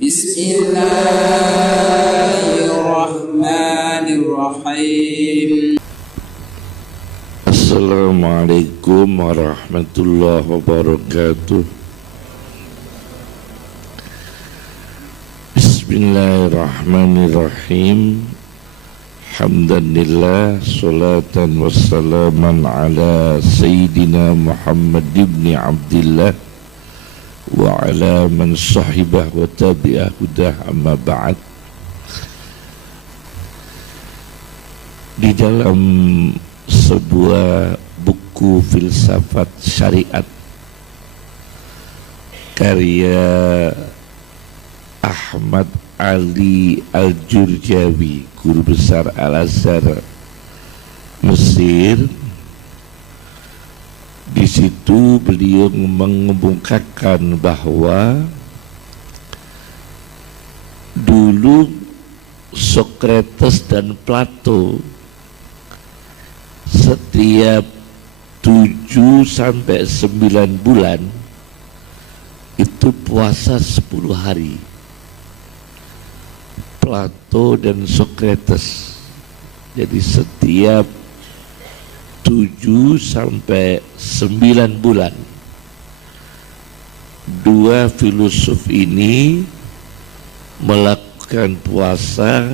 Bismillahirrahmanirrahim. Assalamualaikum warahmatullahi wabarakatuh. Bismillahirrahmanirrahim. Alhamdulillah, salatan wassalaman ala Sayyidina Muhammad ibn Abdillah wa ala man sahibah wa tabi'ah hudah, amma ba'd. Di dalam sebuah buku filsafat syariat karya Ahmad Ali Al-Jurjawi, guru besar Al-Azhar Mesir, di situ beliau mengemukakan bahwa dulu Socrates dan Plato setiap 7 sampai 9 bulan itu puasa 10 hari. Plato dan Socrates. Jadi setiap 7 sampai 9 bulan dua filosof ini melakukan puasa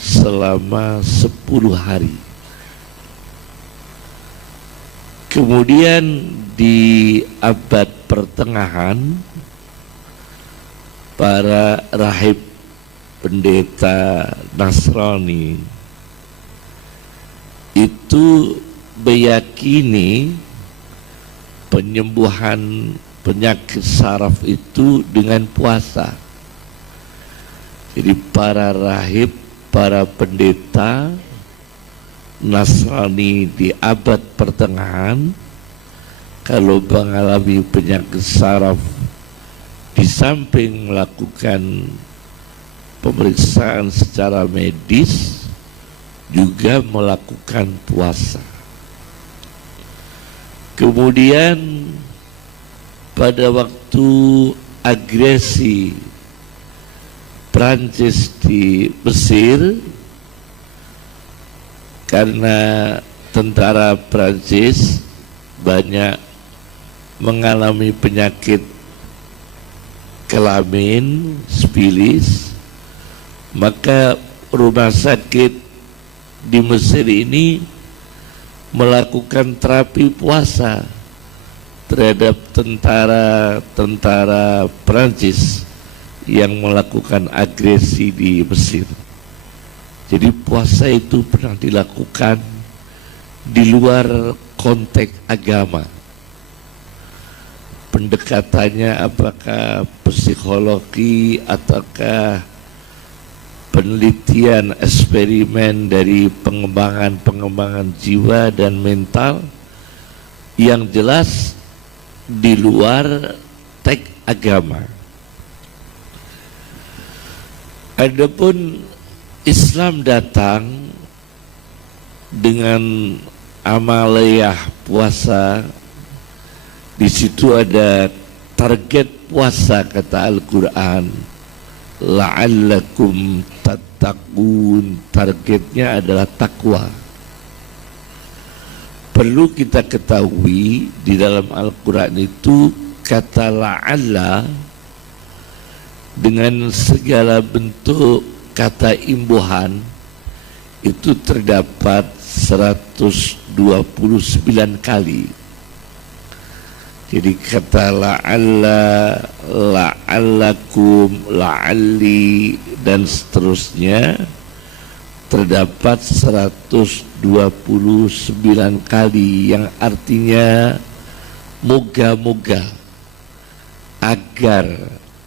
selama 10 hari. Kemudian di abad pertengahan, para rahib pendeta Nasrani itu meyakini penyembuhan penyakit saraf itu dengan puasa. Jadi para rahib, para pendeta Nasrani di abad pertengahan kalau mengalami penyakit saraf, di samping melakukan pemeriksaan secara medis juga melakukan puasa. Kemudian pada waktu agresi Prancis di Mesir, karena tentara Prancis banyak mengalami penyakit kelamin, sifilis, maka rumah sakit di Mesir ini melakukan terapi puasa terhadap tentara Prancis yang melakukan agresi di Mesir. Jadi puasa itu pernah dilakukan di luar konteks agama. Pendekatannya apakah psikologi ataukah penelitian eksperimen dari pengembangan jiwa dan mental, yang jelas di luar teks agama. Adapun Islam datang dengan amaliyah puasa. Di situ ada target puasa, kata Al-Quran, la'allakum tattaqun. Targetnya adalah takwa. Perlu kita ketahui di dalam Al-Quran itu kata la'alla dengan segala bentuk kata imbuhan itu terdapat 129 kali. Jadi kata la'alla, la'allakum, la'alli dan seterusnya terdapat 129 kali, yang artinya moga-moga, agar,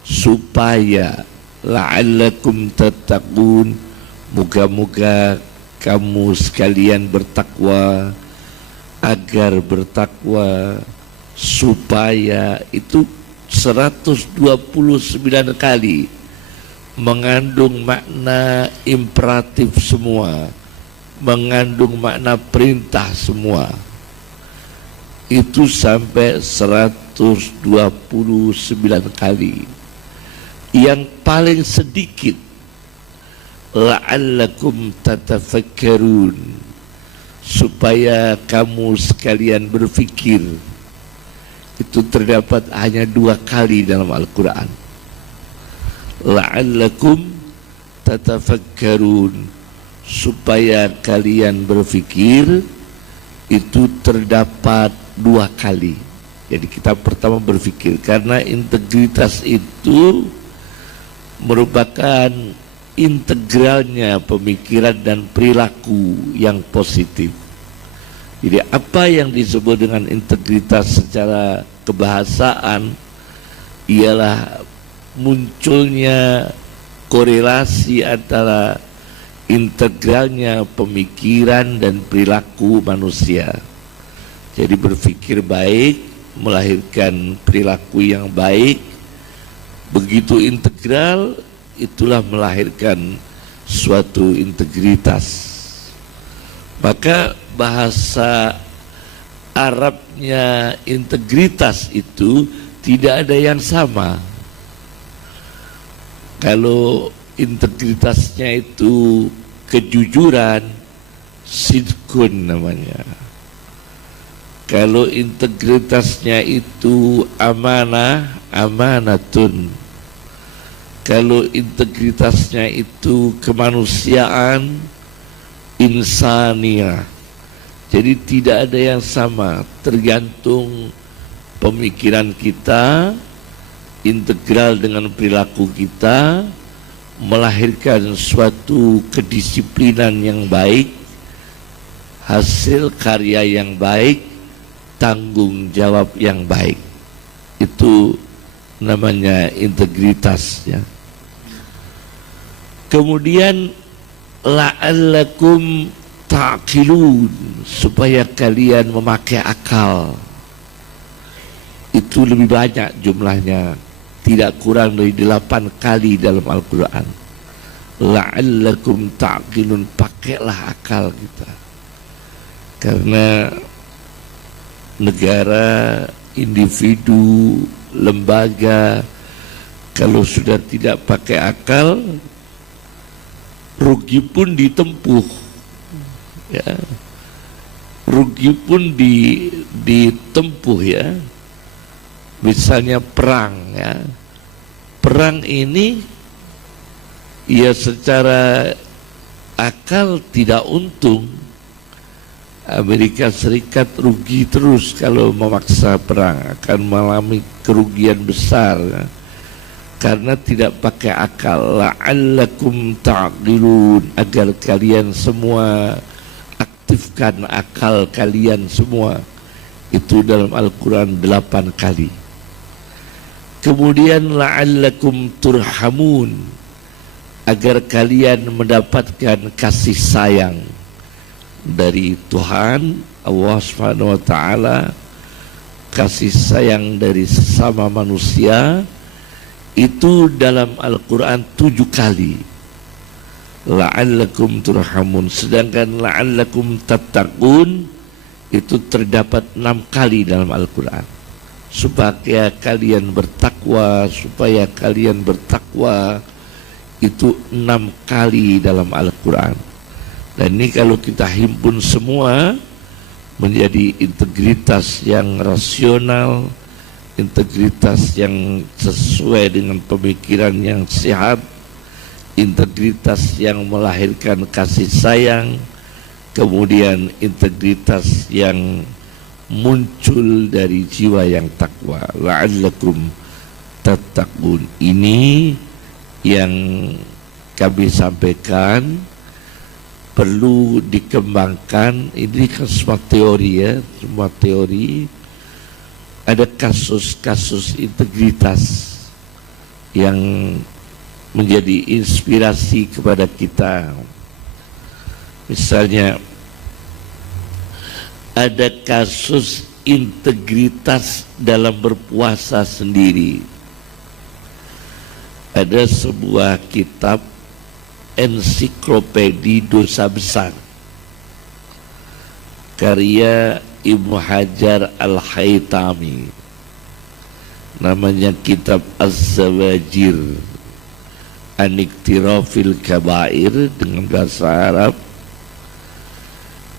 supaya, la'allakum tattaqun, moga-moga kamu sekalian bertakwa, agar bertakwa, supaya, itu 129 kali mengandung makna imperatif semua, mengandung makna perintah semua. Itu sampai 129 kali. yang paling sedikit la'allakum tatafakkarun, supaya kamu sekalian berfikir, itu terdapat hanya 2 kali dalam Al-Quran. La'allakum tatafakkarun, supaya kalian berfikir, itu terdapat 2 kali. Jadi kita pertama berfikir, karena integritas itu merupakan integralnya pemikiran dan perilaku yang positif. Jadi apa yang disebut dengan integritas secara kebahasaan ialah munculnya korelasi antara integralnya pemikiran dan perilaku manusia. Jadi berpikir baik melahirkan perilaku yang baik, begitu integral itulah melahirkan suatu integritas. Maka bahasa Arabnya integritas itu tidak ada yang sama. Kalau integritasnya itu kejujuran, sidqun namanya. Kalau integritasnya itu amanah, amanatun. Kalau integritasnya itu kemanusiaan, insania. Jadi tidak ada yang sama, tergantung pemikiran kita, integral dengan perilaku kita, melahirkan suatu kedisiplinan yang baik, hasil karya yang baik, tanggung jawab yang baik. Itu namanya integritas, ya. Kemudian la'allakum ta'qilun, supaya kalian memakai akal. Itu lebih banyak jumlahnya, tidak kurang dari 8 kali dalam Al-Quran. La'allakum ta'qilun, pakailah akal kita. Karena negara, individu, lembaga, kalau sudah tidak pakai akal, rugi pun ditempuh, ya. Rugi pun ditempuh, ya. Misalnya perang, ya. Perang ini ya secara akal tidak untung. Amerika Serikat rugi terus kalau memaksa perang, akan mengalami kerugian besar, ya. Karena tidak pakai akal. La'allakum ta'qilun, agar kalian semua aktifkan akal kalian semua. Itu dalam Al-Quran 8 kali. Kemudian la'allakum turhamun, agar kalian mendapatkan kasih sayang dari Tuhan Allah Subhanahu wa taala, kasih sayang dari sesama manusia. Itu dalam Al-Quran 7 kali. La'allakum turhamun. Sedangkan la'allakum tattaqun itu terdapat 6 kali dalam Al-Quran. Supaya kalian bertakwa, supaya kalian bertakwa, itu 6 kali dalam Al-Quran. Dan ini kalau kita himpun semua menjadi integritas yang rasional, integritas yang sesuai dengan pemikiran yang sehat, integritas yang melahirkan kasih sayang, kemudian integritas yang muncul dari jiwa yang takwa. La'allakum tattaqun. Ini yang kami sampaikan perlu dikembangkan. Ini kan semua teori, ya, semua teori. Ada kasus-kasus integritas yang menjadi inspirasi kepada kita. Misalnya ada kasus integritas dalam berpuasa sendiri. Ada sebuah kitab ensiklopedi dosa besar karya Ibnu Hajar Al-Haytami, namanya kitab Az-Zawajir aniktirafil kabair dengan bahasa Arab,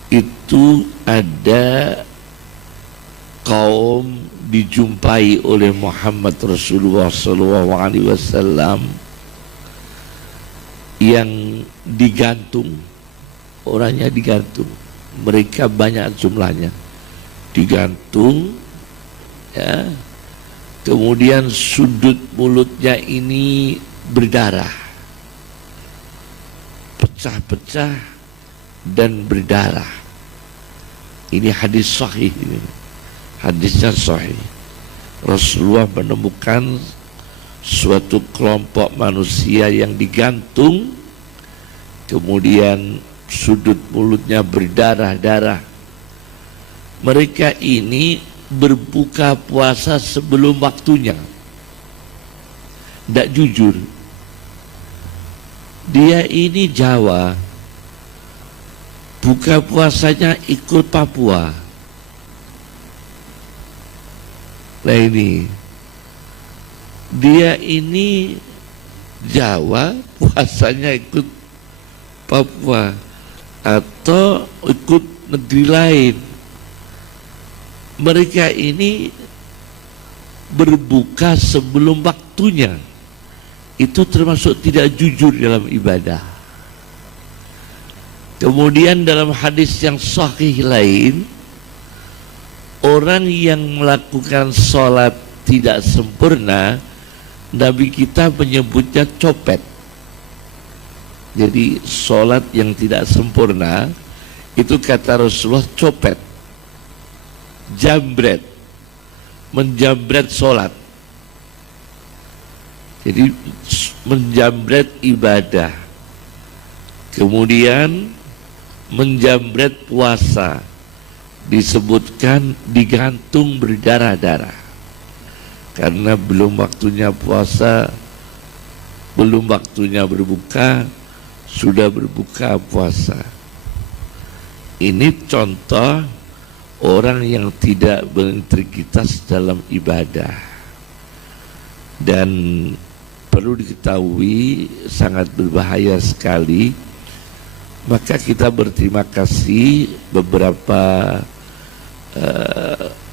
itu ada kaum dijumpai oleh Muhammad Rasulullah SAW yang digantung, orangnya digantung, mereka banyak jumlahnya, digantung, ya. Kemudian sudut mulutnya ini berdarah, pecah-pecah dan berdarah. Ini hadis sahih, ini hadisnya sahih. Rasulullah menemukan suatu kelompok manusia yang digantung, kemudian sudut mulutnya berdarah-darah. Mereka ini berbuka puasa sebelum waktunya, tidak jujur. Dia ini Jawa, buka puasanya ikut Papua. Nah ini, dia ini Jawa, puasanya ikut Papua atau ikut negeri lain. Mereka ini berbuka sebelum waktunya, itu termasuk tidak jujur dalam ibadah. Kemudian dalam hadis yang sahih lain, orang yang melakukan sholat tidak sempurna, Nabi kita menyebutnya copet. Jadi sholat yang tidak sempurna itu kata Rasulullah copet, jambret, menjambret sholat. Jadi menjambret ibadah, kemudian menjambret puasa, disebutkan digantung berdarah-darah karena belum waktunya puasa, belum waktunya berbuka, sudah berbuka puasa. Ini contoh orang yang tidak berintegritas dalam ibadah, dan perlu diketahui sangat berbahaya sekali. Maka kita berterima kasih beberapa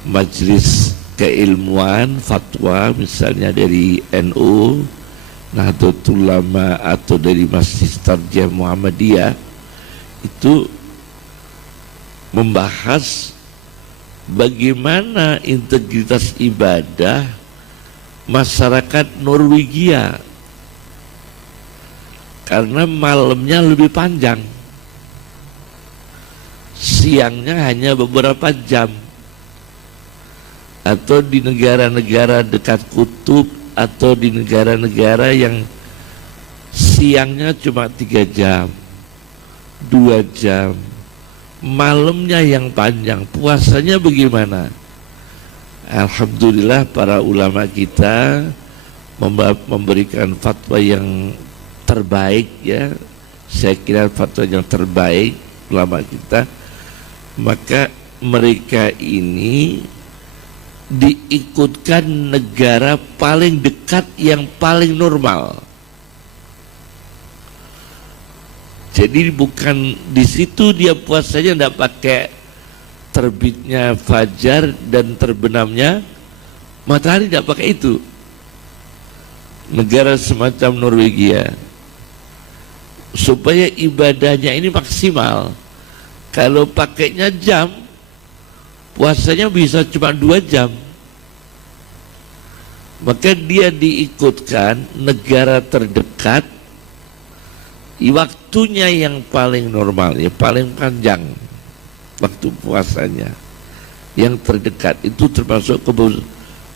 majelis keilmuan fatwa, misalnya dari NU, Nahdlatul Ulama, atau dari Masjid Tarjih Muhammadiyah, itu membahas bagaimana integritas ibadah masyarakat Norwegia, karena malamnya lebih panjang, siangnya hanya beberapa jam. Atau di negara-negara dekat kutub, atau di negara-negara yang siangnya cuma 3 jam, 2 jam, malamnya yang panjang. Puasanya bagaimana? Alhamdulillah para ulama kita memberikan fatwa yang terbaik, ya. Saya kira fatwa yang terbaik ulama kita. Maka mereka ini diikutkan negara paling dekat yang paling normal. Jadi bukan di situ dia puasanya tidak pakai terbitnya fajar dan terbenamnya matahari, tidak pakai itu. Negara semacam Norwegia, supaya ibadahnya ini maksimal, kalau pakainya jam, puasanya bisa cuma 2 jam. Maka dia diikutkan negara terdekat, waktunya yang paling normal, ya paling panjang waktu puasanya, yang terdekat. Itu termasuk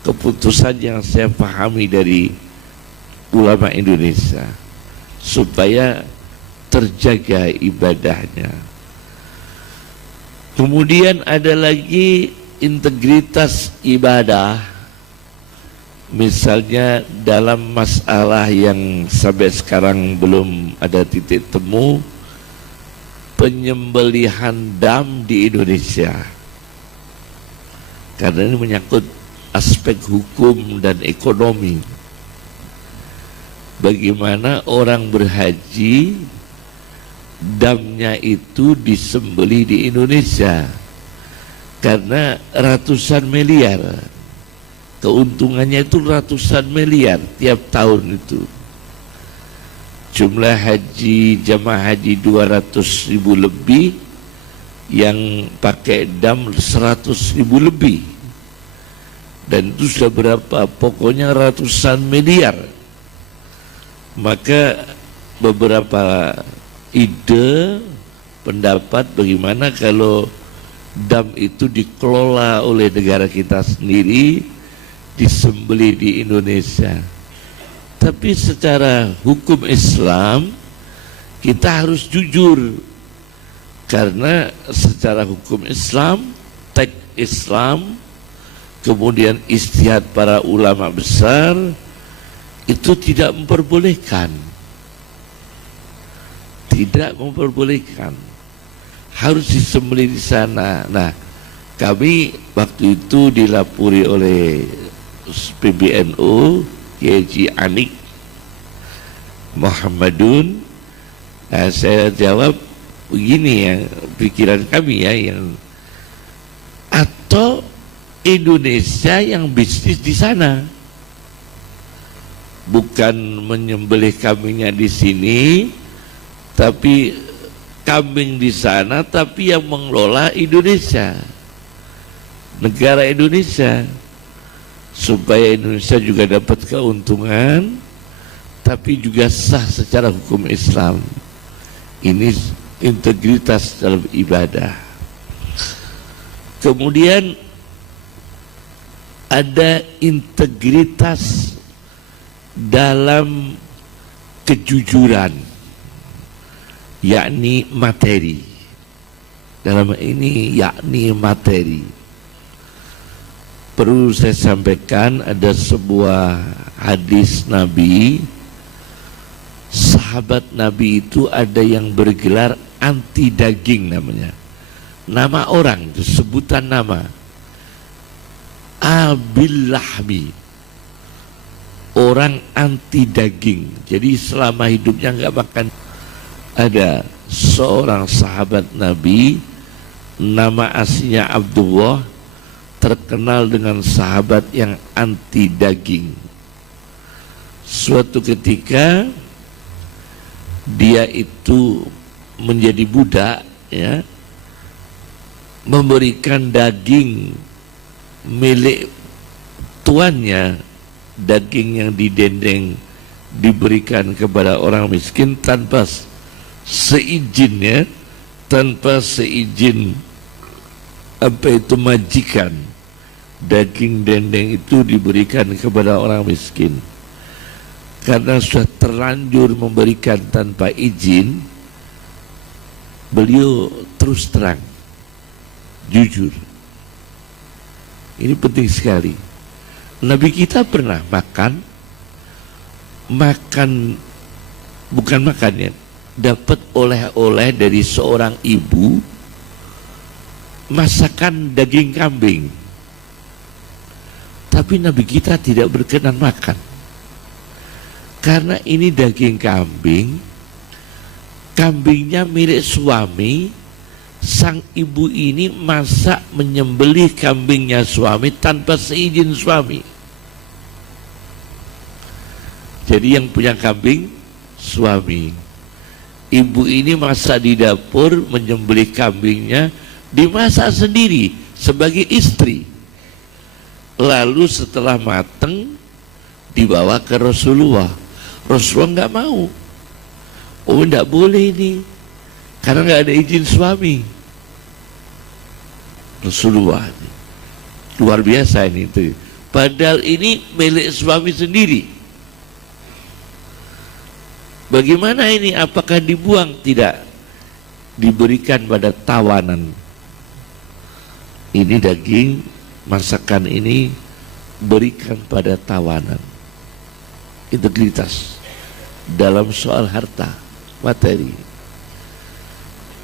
keputusan yang saya pahami dari ulama Indonesia, supaya terjaga ibadahnya. Kemudian ada lagi integritas ibadah, misalnya dalam masalah yang sampai sekarang belum ada titik temu, penyembelihan dam di Indonesia, karena ini menyangkut aspek hukum dan ekonomi. bagaimana orang berhaji damnya itu disembelih di Indonesia karena ratusan miliar, keuntungannya itu ratusan miliar tiap tahun itu. Jumlah haji, jamaah haji 200.000 lebih, yang pakai dam 100.000 lebih, dan itu sudah berapa, pokoknya ratusan miliar. Maka beberapa ide, pendapat bagaimana kalau dam itu dikelola oleh negara kita sendiri, disembelih di Indonesia. Tapi secara hukum Islam kita harus jujur, karena secara hukum Islam, teks Islam, kemudian ijtihad para ulama besar itu tidak memperbolehkan, harus disembelih di sana. Nah, kami waktu itu dilapori oleh PBNU Kiai Anik Muhammadun. Nah, saya jawab begini ya, pikiran kami ya, yang atau Indonesia yang bisnis di sana, bukan menyembelih kambingnya di sini, tapi kambing di sana, tapi yang mengelola Indonesia, negara Indonesia, supaya Indonesia juga dapat keuntungan, tapi juga sah secara hukum Islam. Ini integritas dalam ibadah. Kemudian ada integritas dalam kejujuran, yakni materi. Dalam ini yakni materi. Perlu saya sampaikan, ada sebuah hadis Nabi, sahabat Nabi itu ada yang bergelar anti daging namanya. Nama orang, itu sebutan nama. Abil lahmi, orang anti daging. Jadi selama hidupnya nggak makan. Ada seorang sahabat Nabi, nama aslinya Abdullah, terkenal dengan sahabat yang anti daging. Suatu ketika dia itu menjadi budak, ya, memberikan daging milik tuannya, daging yang didendeng diberikan kepada orang miskin tanpa seizinnya, tanpa seizin majikan. Daging dendeng itu diberikan kepada orang miskin. Karena sudah terlanjur memberikan tanpa izin, beliau terus terang, jujur. Ini penting sekali. Nabi kita pernah bukan makan ya, dapat oleh-oleh dari seorang ibu, masakan daging kambing. Tapi Nabi kita tidak berkenan makan, karena ini daging kambing, kambingnya milik suami. Sang ibu ini masak menyembelih kambingnya suami tanpa seizin suami. Jadi yang punya kambing suami, ibu ini masak di dapur, menyembelih kambingnya, dimasak sendiri sebagai istri. Lalu setelah mateng dibawa ke Rasulullah. Rasulullah nggak mau. Oh, nggak boleh ini, karena nggak ada izin suami. Rasulullah luar biasa ini tuh. Padahal ini milik suami sendiri. Bagaimana ini? Apakah dibuang? Tidak, diberikan pada tawanan. Ini daging masakan ini berikan pada tawanan. Integritas dalam soal harta materi.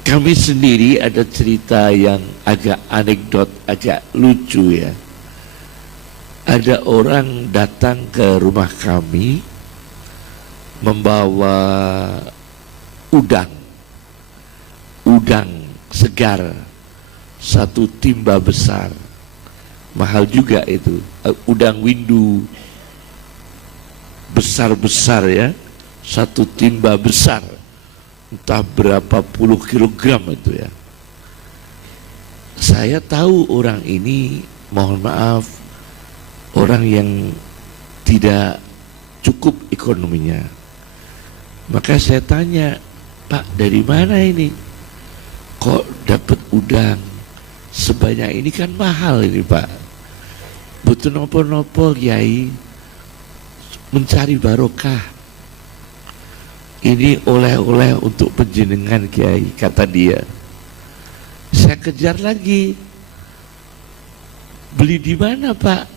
Kami sendiri ada cerita yang agak anekdot, agak lucu ya. Ada orang datang ke rumah kami, membawa udang segar, satu timba besar, mahal juga itu, udang windu besar-besar ya, satu timba besar, entah berapa puluh kilogram itu ya. Saya tahu orang ini, mohon maaf, orang yang tidak cukup ekonominya. Maka saya tanya, Pak, dari mana ini? Kok dapat udang sebanyak ini? Kan mahal ini, Pak. Betul nopo-nopo Kiai mencari barokah. Ini oleh-oleh untuk penjenengan Kiai, kata dia. Saya kejar lagi. Beli di mana, Pak?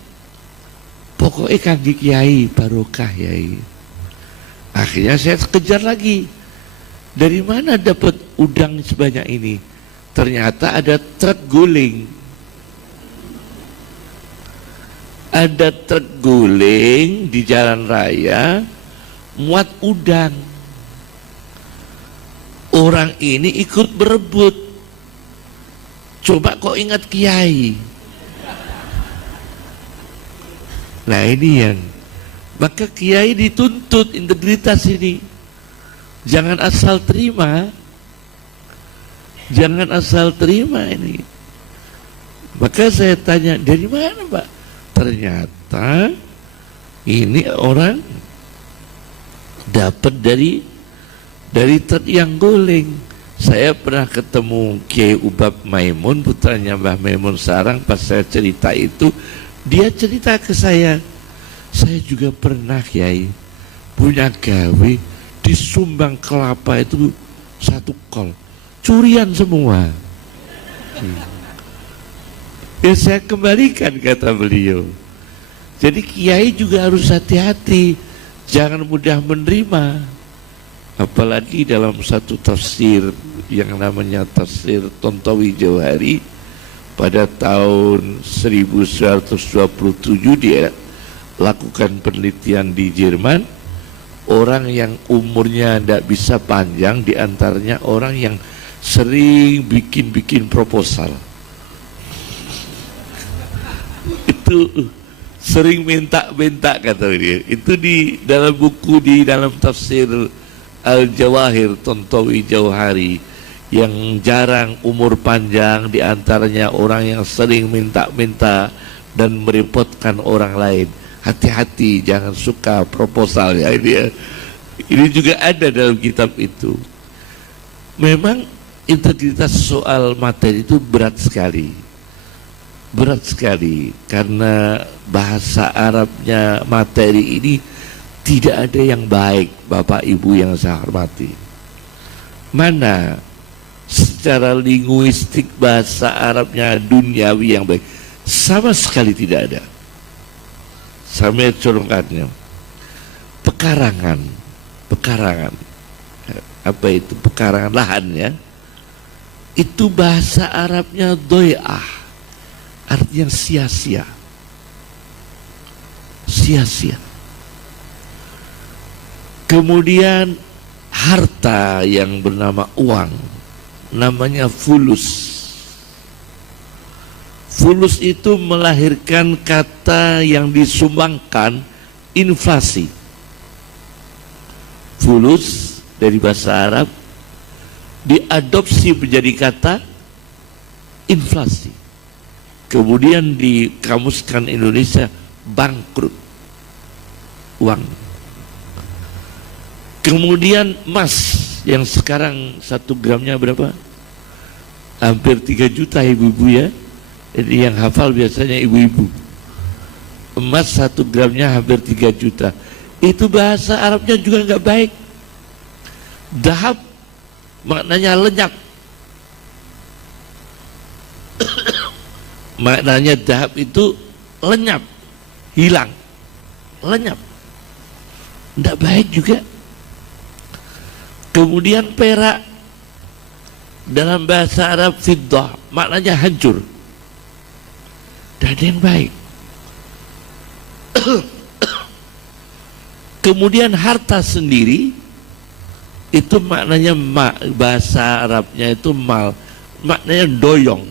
Pokoknya kangge Kiai, barokah Kiai. Akhirnya saya kejar lagi. Dari mana dapat udang sebanyak ini? Ternyata ada truk guling. Ada truk guling di jalan raya muat udang. Orang ini ikut berebut. Coba kok ingat Kiai. Nah ini yang, maka Kiai dituntut integritas ini. Jangan asal terima. Jangan asal terima ini. Maka saya tanya, dari mana Pak? Ternyata ini orang dapat dari yang guling. Saya pernah ketemu Kiai Ubab Maimun, putranya Mbah Maimun Sarang. Pas saya cerita itu, dia cerita ke saya juga pernah Kiai punya gawe di Sumbang Kelapa itu satu kol, curian semua. Ya saya kembalikan, kata beliau. Jadi Kiai juga harus hati-hati, jangan mudah menerima. Apalagi dalam satu tafsir yang namanya tafsir Tontowi Jauhari pada tahun 1927, dia lakukan penelitian di Jerman. Orang yang umurnya tidak bisa panjang diantaranya orang yang sering bikin proposal. Itu sering minta-minta, kata dia. Itu di dalam buku, di dalam tafsir Al-Jawahir Tontowi Jauhari, yang jarang umur panjang diantaranya orang yang sering minta-minta dan merepotkan orang lain. Hati-hati, jangan suka proposal ya. Ini juga ada dalam kitab itu. Memang integritas soal materi itu berat sekali. Berat sekali karena bahasa Arabnya materi ini tidak ada yang baik, Bapak Ibu yang saya hormati. Mana secara linguistik bahasa Arabnya duniawi yang baik? Sama sekali tidak ada. Sampai colongkannya pekarangan, apa itu pekarangan lahan ya, itu bahasa Arabnya doyah, artinya sia-sia. Kemudian harta yang bernama uang, namanya fulus. Fulus itu melahirkan kata yang disumbangkan inflasi. Fulus dari bahasa Arab diadopsi menjadi kata inflasi. Kemudian dikamuskan Indonesia bangkrut, uang. Kemudian emas yang sekarang 1 gramnya berapa? Hampir 3 juta ibu-ibu ya. Jadi yang hafal biasanya ibu-ibu. Emas 1 gramnya hampir 3 juta. Itu bahasa Arabnya juga nggak baik. Dahab maknanya lenyap. Maknanya dahab itu lenyap, hilang, lenyap. Nggak baik juga. Kemudian perak dalam bahasa Arab fiddah, maknanya hancur. Tidak ada yang baik. Kemudian harta sendiri itu maknanya bahasa Arabnya itu mal, maknanya doyong.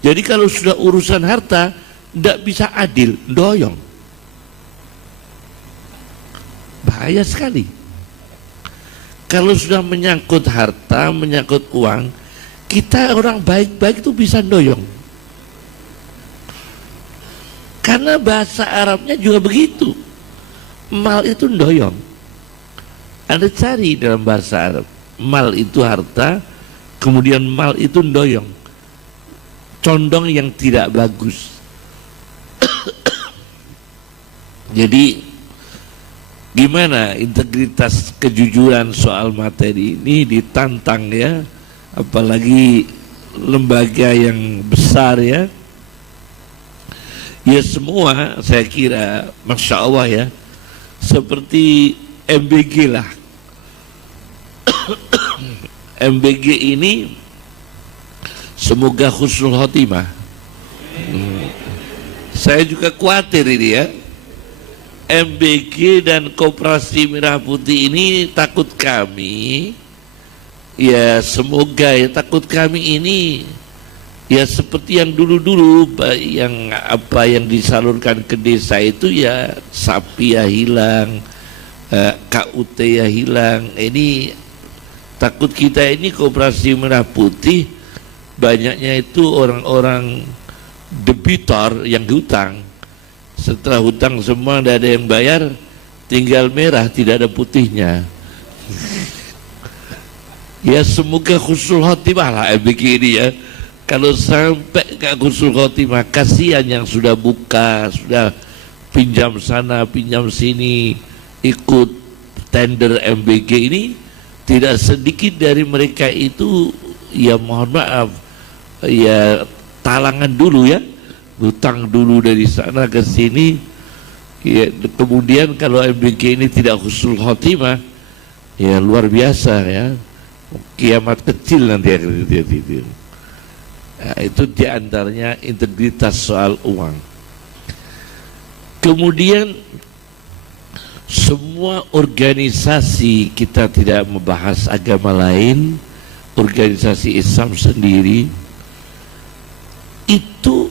Jadi kalau sudah urusan harta tidak bisa adil, doyong. Bahaya sekali. Kalau sudah menyangkut harta, menyangkut uang, kita orang baik-baik itu bisa doyong. Karena bahasa Arabnya juga begitu. Mal itu doyong. Anda cari dalam bahasa Arab, mal itu harta, kemudian mal itu doyong, condong yang tidak bagus. Jadi gimana integritas kejujuran soal materi ini ditantang ya, apalagi lembaga yang besar ya. Ya semua saya kira Masya Allah ya, seperti MBG lah. MBG ini semoga husnul khotimah. Saya juga khawatir ini ya, MBG dan Koperasi Merah Putih ini takut kami ya, semoga ya, takut kami ini ya seperti yang dulu-dulu, yang apa yang disalurkan ke desa itu ya, sapi ya hilang, KUT ya hilang. Ini takut kita ini Koperasi Merah Putih banyaknya itu orang-orang debitor yang hutang. Setelah hutang semua tidak ada yang bayar, tinggal merah tidak ada putihnya. Ya semoga husnul khotimah lah begini ya. Kalau sampai ke husnul khotimah, kasihan yang sudah buka, sudah pinjam sana, pinjam sini, ikut tender MBG ini, tidak sedikit dari mereka itu ya mohon maaf ya talangan dulu ya, hutang dulu dari sana ke sini ya. Kemudian kalau MBG ini tidak husnul khotimah ya luar biasa ya, kiamat kecil nanti akan terjadi. Nah, itu diantaranya integritas soal uang. Kemudian semua organisasi, kita tidak membahas agama lain, organisasi Islam sendiri itu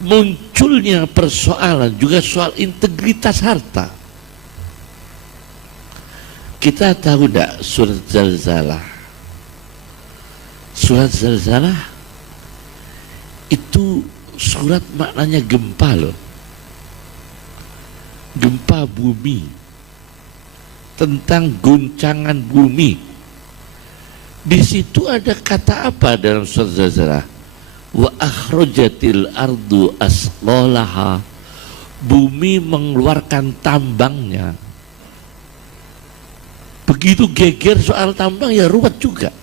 munculnya persoalan juga soal integritas harta. Kita tahu tidak surat Zalzalah? Surat Zalzalah itu surat maknanya gempa loh, gempa bumi, tentang guncangan bumi. Di situ ada kata apa dalam surat Zalzalah? Wa akhrajatil ardu asqalaha, bumi mengeluarkan tambangnya. Begitu geger soal tambang ya ruwet juga.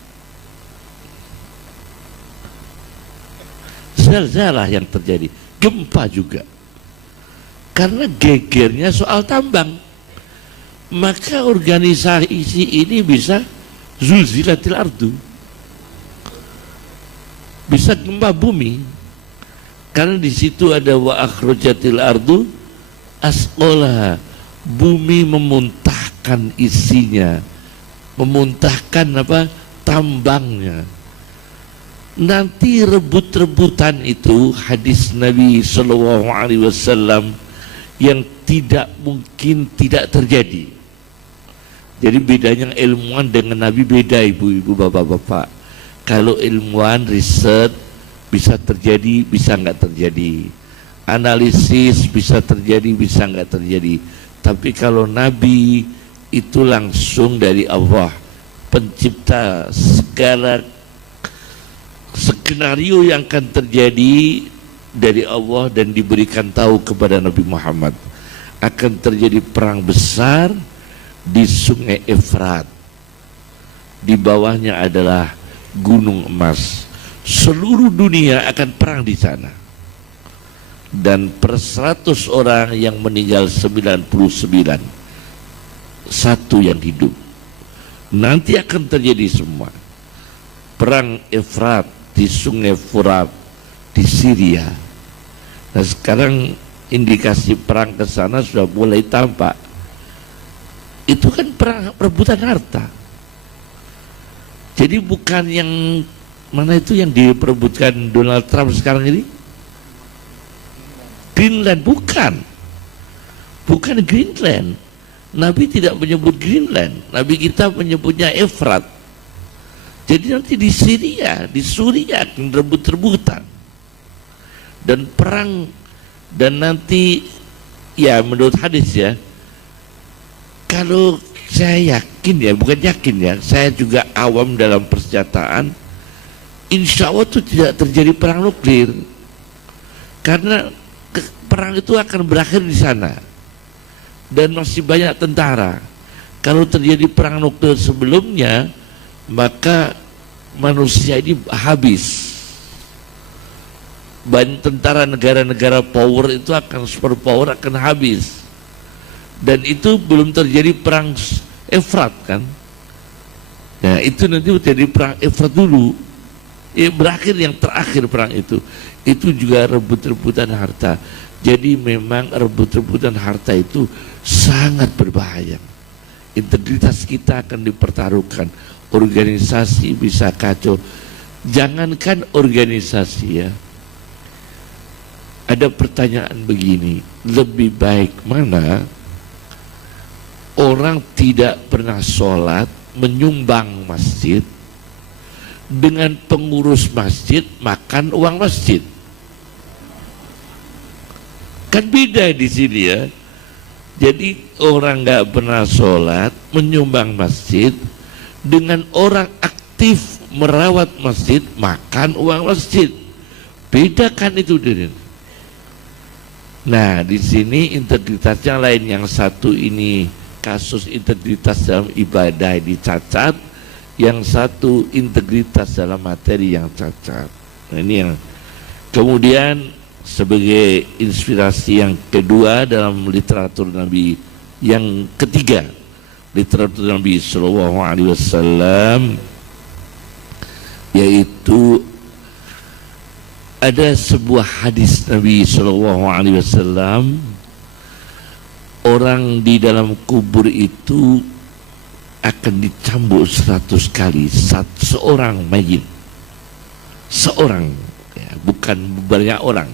Zalzalah yang terjadi, gempa juga, karena gegernya soal tambang. Maka organisasi ini bisa zulzilatil ardu, bisa gempa bumi, karena di situ ada wa akhrajatil ardu asqalaha, bumi memuntahkan isinya, memuntahkan apa, tambangnya. Nanti rebut-rebutan itu hadis Nabi SAW yang tidak mungkin tidak terjadi. Jadi bedanya ilmuwan dengan Nabi beda, ibu-ibu, bapak-bapak. Kalau ilmuwan riset bisa terjadi, bisa nggak terjadi. Analisis bisa terjadi, bisa nggak terjadi. Tapi kalau Nabi itu langsung dari Allah, pencipta segala skenario yang akan terjadi dari Allah, dan diberikan tahu kepada Nabi Muhammad akan terjadi perang besar di Sungai Efrat, di bawahnya adalah gunung emas, seluruh dunia akan perang di sana, dan per 100 orang yang meninggal 99, satu yang hidup. Nanti akan terjadi semua perang Efrat di Sungai Furat di Syria. Nah sekarang indikasi perang ke sana sudah mulai tampak. Itu kan perang rebutan harta. Jadi bukan yang mana itu yang diperebutkan Donald Trump sekarang ini? Greenland, bukan Greenland. Nabi tidak menyebut Greenland, Nabi kita menyebutnya Efrat. Jadi nanti di Suriah akan rebut-rebutan dan perang, dan nanti ya menurut hadis ya, kalau saya yakin ya, bukan yakin ya, saya juga awam dalam persenjataan, insya Allah itu tidak terjadi perang nuklir, karena perang itu akan berakhir di sana dan masih banyak tentara. Kalau terjadi perang nuklir sebelumnya, maka manusia ini habis. Banyak tentara negara-negara power itu akan super power akan habis, dan itu belum terjadi perang Efrat kan. Nah itu nanti terjadi perang Efrat dulu, ya, berakhir yang terakhir perang itu juga rebut-rebutan harta. Jadi memang rebut-rebutan harta itu sangat berbahaya. Integritas kita akan dipertaruhkan, organisasi bisa kacau. Jangankan organisasi ya, ada pertanyaan begini, lebih baik mana orang tidak pernah sholat menyumbang masjid dengan pengurus masjid makan uang masjid? Kan beda di sini ya. Jadi orang nggak pernah sholat menyumbang masjid dengan orang aktif merawat masjid makan uang masjid, beda kan itu Dirin. Nah di sini integritasnya lain. Yang satu ini kasus integritas dalam ibadah ini cacat, yang satu integritas dalam materi yang cacat. Nah ini yang kemudian sebagai inspirasi yang kedua dalam literatur Nabi, yang ketiga literatur Nabi Sallallahu Alaihi Wasallam, yaitu ada sebuah hadis Nabi Sallallahu Alaihi Wasallam, orang di dalam kubur itu akan dicambuk 100 kali. Seorang mayit, seorang ya, bukan banyak orang,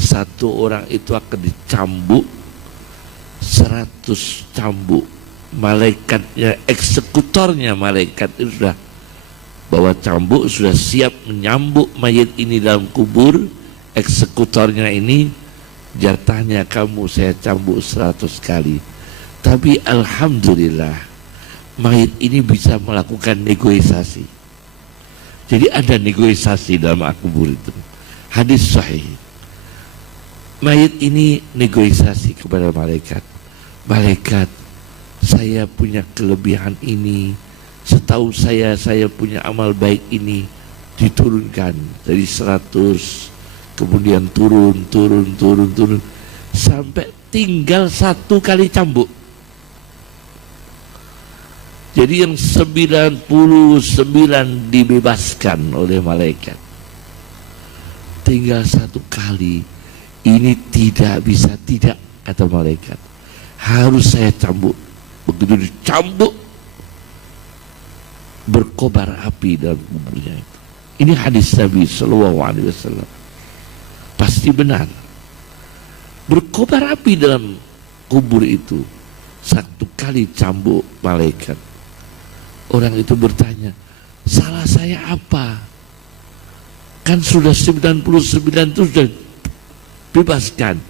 satu orang itu akan dicambuk 100 cambuk. Malaikatnya, eksekutornya malaikat itu sudah bawa cambuk, sudah siap menyambuk mayit ini dalam kubur. Eksekutornya ini, jatahnya kamu saya cambuk 100 kali. Tapi alhamdulillah mayit ini bisa melakukan negosiasi. Jadi ada negosiasi dalam kubur itu. Hadis sahih. Mayit ini negosiasi kepada malaikat. Malaikat, saya punya kelebihan ini, setahu saya punya amal baik ini, diturunkan dari 100, kemudian turun sampai tinggal 1 kali cambuk. Jadi yang 99 dibebaskan oleh malaikat, tinggal 1 kali. Ini tidak bisa tidak, kata malaikat, harus saya cambuk. Begitu dicambuk, berkobar api dalam kuburnya itu. Ini hadis Nabi Sallallahu Alaihi Wasallam, pasti benar. Berkobar api dalam kubur itu 1 kali cambuk malaikat. Orang itu bertanya, salah saya apa? Kan sudah 99 itu sudah bebaskan,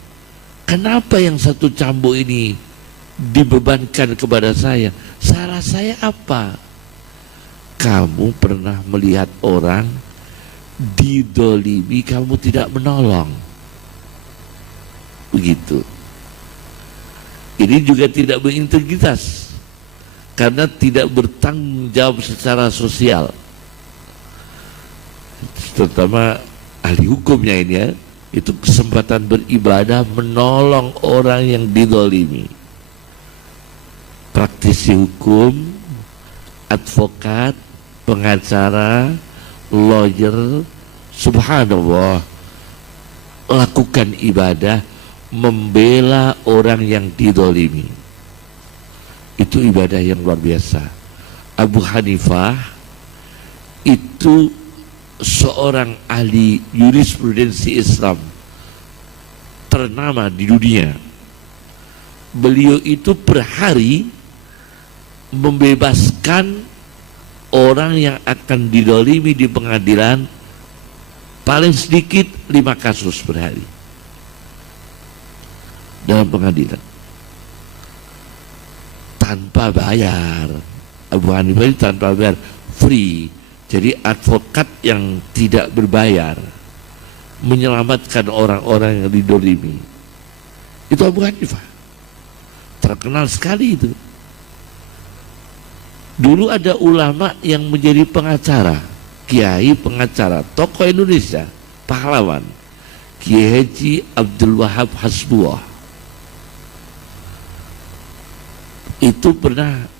kenapa yang 1 cambuk ini dibebankan kepada saya? Salah saya apa? Kamu pernah melihat orang didolimi, kamu tidak menolong, begitu. Ini juga tidak berintegritas, karena tidak bertanggung jawab secara sosial, terutama ahli hukumnya ini ya. Itu kesempatan beribadah menolong orang yang didolimi. Praktisi hukum, advokat, pengacara, lawyer, subhanallah, lakukan ibadah membela orang yang didolimi. Itu ibadah yang luar biasa. Abu Hanifah itu seorang ahli jurisprudensi Islam ternama di dunia. Beliau itu per hari membebaskan orang yang akan didolimi di pengadilan paling sedikit 5 kasus per hari dalam pengadilan tanpa bayar. Abu Hanifah ini tanpa bayar, free. Jadi advokat yang tidak berbayar menyelamatkan orang-orang yang didolimi. Itu Abu Hanifah, terkenal sekali itu. Dulu ada ulama yang menjadi pengacara, kiai pengacara, tokoh Indonesia, pahlawan, Kiai Haji Abdul Wahab Hasbuah.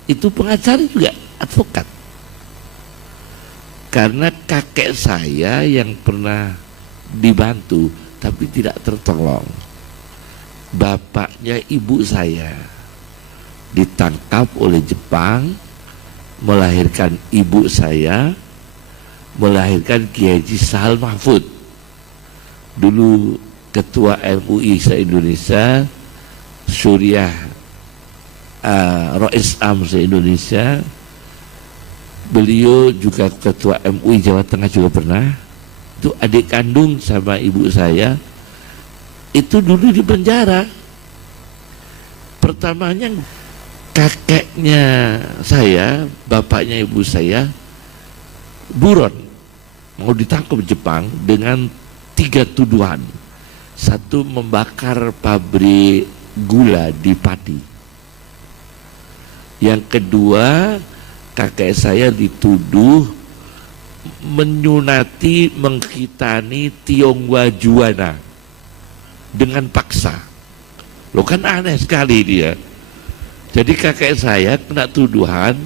Itu pengacara juga, advokat. Karena kakek saya yang pernah dibantu tapi tidak tertolong. Bapaknya ibu saya ditangkap oleh Jepang, melahirkan ibu saya, melahirkan Kiai Haji Sahal Mahfud, dulu ketua MUI se-Indonesia, Suriah Rois Am se-Indonesia. Beliau juga ketua MUI Jawa Tengah juga pernah. Itu adik kandung sama ibu saya, itu dulu di penjara. Pertamanya kakeknya saya, bapaknya ibu saya, buron, mau ditangkap Jepang dengan 3 tuduhan. Satu, membakar pabrik gula di Pati. Yang kedua, kakek saya dituduh menyunati, mengkhitani Tionghoa Juwana dengan paksa. Loh, kan aneh sekali dia. Jadi kakek saya kena tuduhan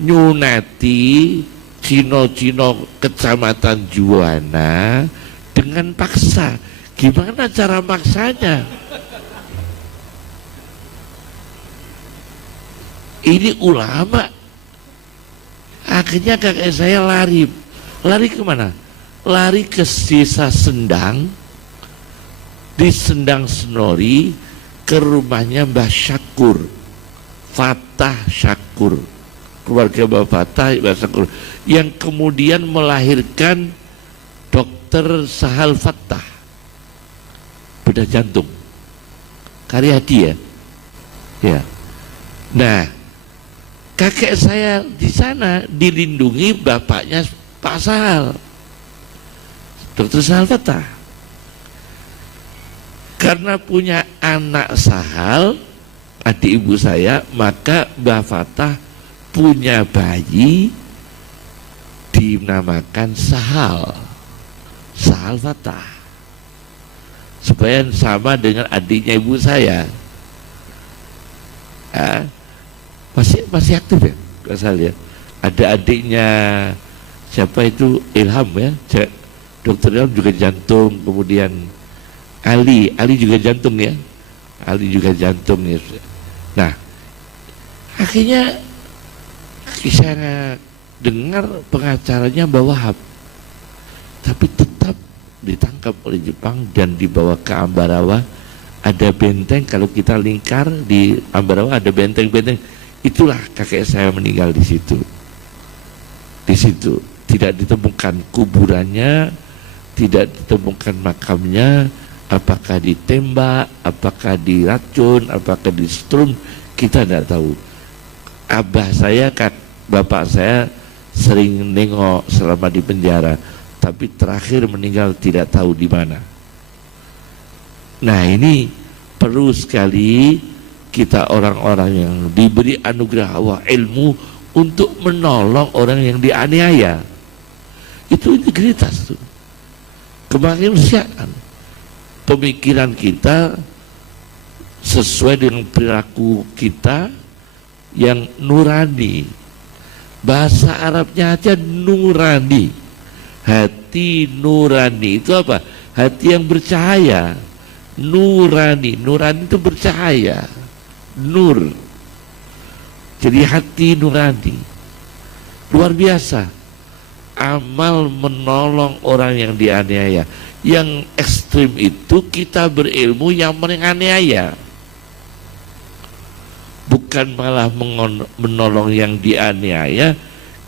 nyunati Cino-Cino kecamatan Juwana dengan paksa. Gimana cara maksanya? Ini ulama. Akhirnya kakek saya lari kemana? Lari ke desa Sendang, di Sendang Senori, ke rumahnya Mbah Syakur, Fatah Syakur, keluarga Mbah Fatah, Mbah Syakur, yang kemudian melahirkan Dokter Sahal Fatah, bedah jantung, Karyadi ya. Nah, kakek saya di sana dilindungi bapaknya Pak Sahal, Dokter Sahal Fatah. Karena punya anak Sahal, adik ibu saya, maka Mbah Fatah punya bayi dinamakan Sahal Fatah, supaya sama dengan adiknya ibu saya. Masih aktif ya, nggak salah ya. Ada adiknya siapa itu, Ilham ya, Dokter Ilham juga jantung, kemudian Ali juga jantung ya, Ali juga jantung ya. Nah, akhirnya saya dengar pengacaranya Mbah Wahab, tapi tetap ditangkap oleh Jepang dan dibawa ke Ambarawa. Ada benteng, kalau kita lingkar di Ambarawa ada benteng-benteng. Itulah kakek saya meninggal di situ. Di situ tidak ditemukan kuburannya, tidak ditemukan makamnya. Apakah ditembak, apakah diracun, apakah disetrum, kita tidak tahu. Abah saya, bapak saya sering nengok selama di penjara, tapi terakhir meninggal tidak tahu di mana. Nah, ini perlu sekali kita orang-orang yang diberi anugerah Allah ilmu untuk menolong orang yang dianiaya. Itu integritas tuh, kemanusiaan. Pemikiran kita sesuai dengan perilaku kita yang nurani. Bahasa Arabnya aja nurani, hati nurani. Itu apa? Hati yang bercahaya. nurani. Nurani itu bercahaya, nur. Jadi hati nurani. Luar biasa. Amal menolong orang yang dianiaya. Yang ekstrim itu kita berilmu yang menganiaya, bukan malah menolong yang dianiaya.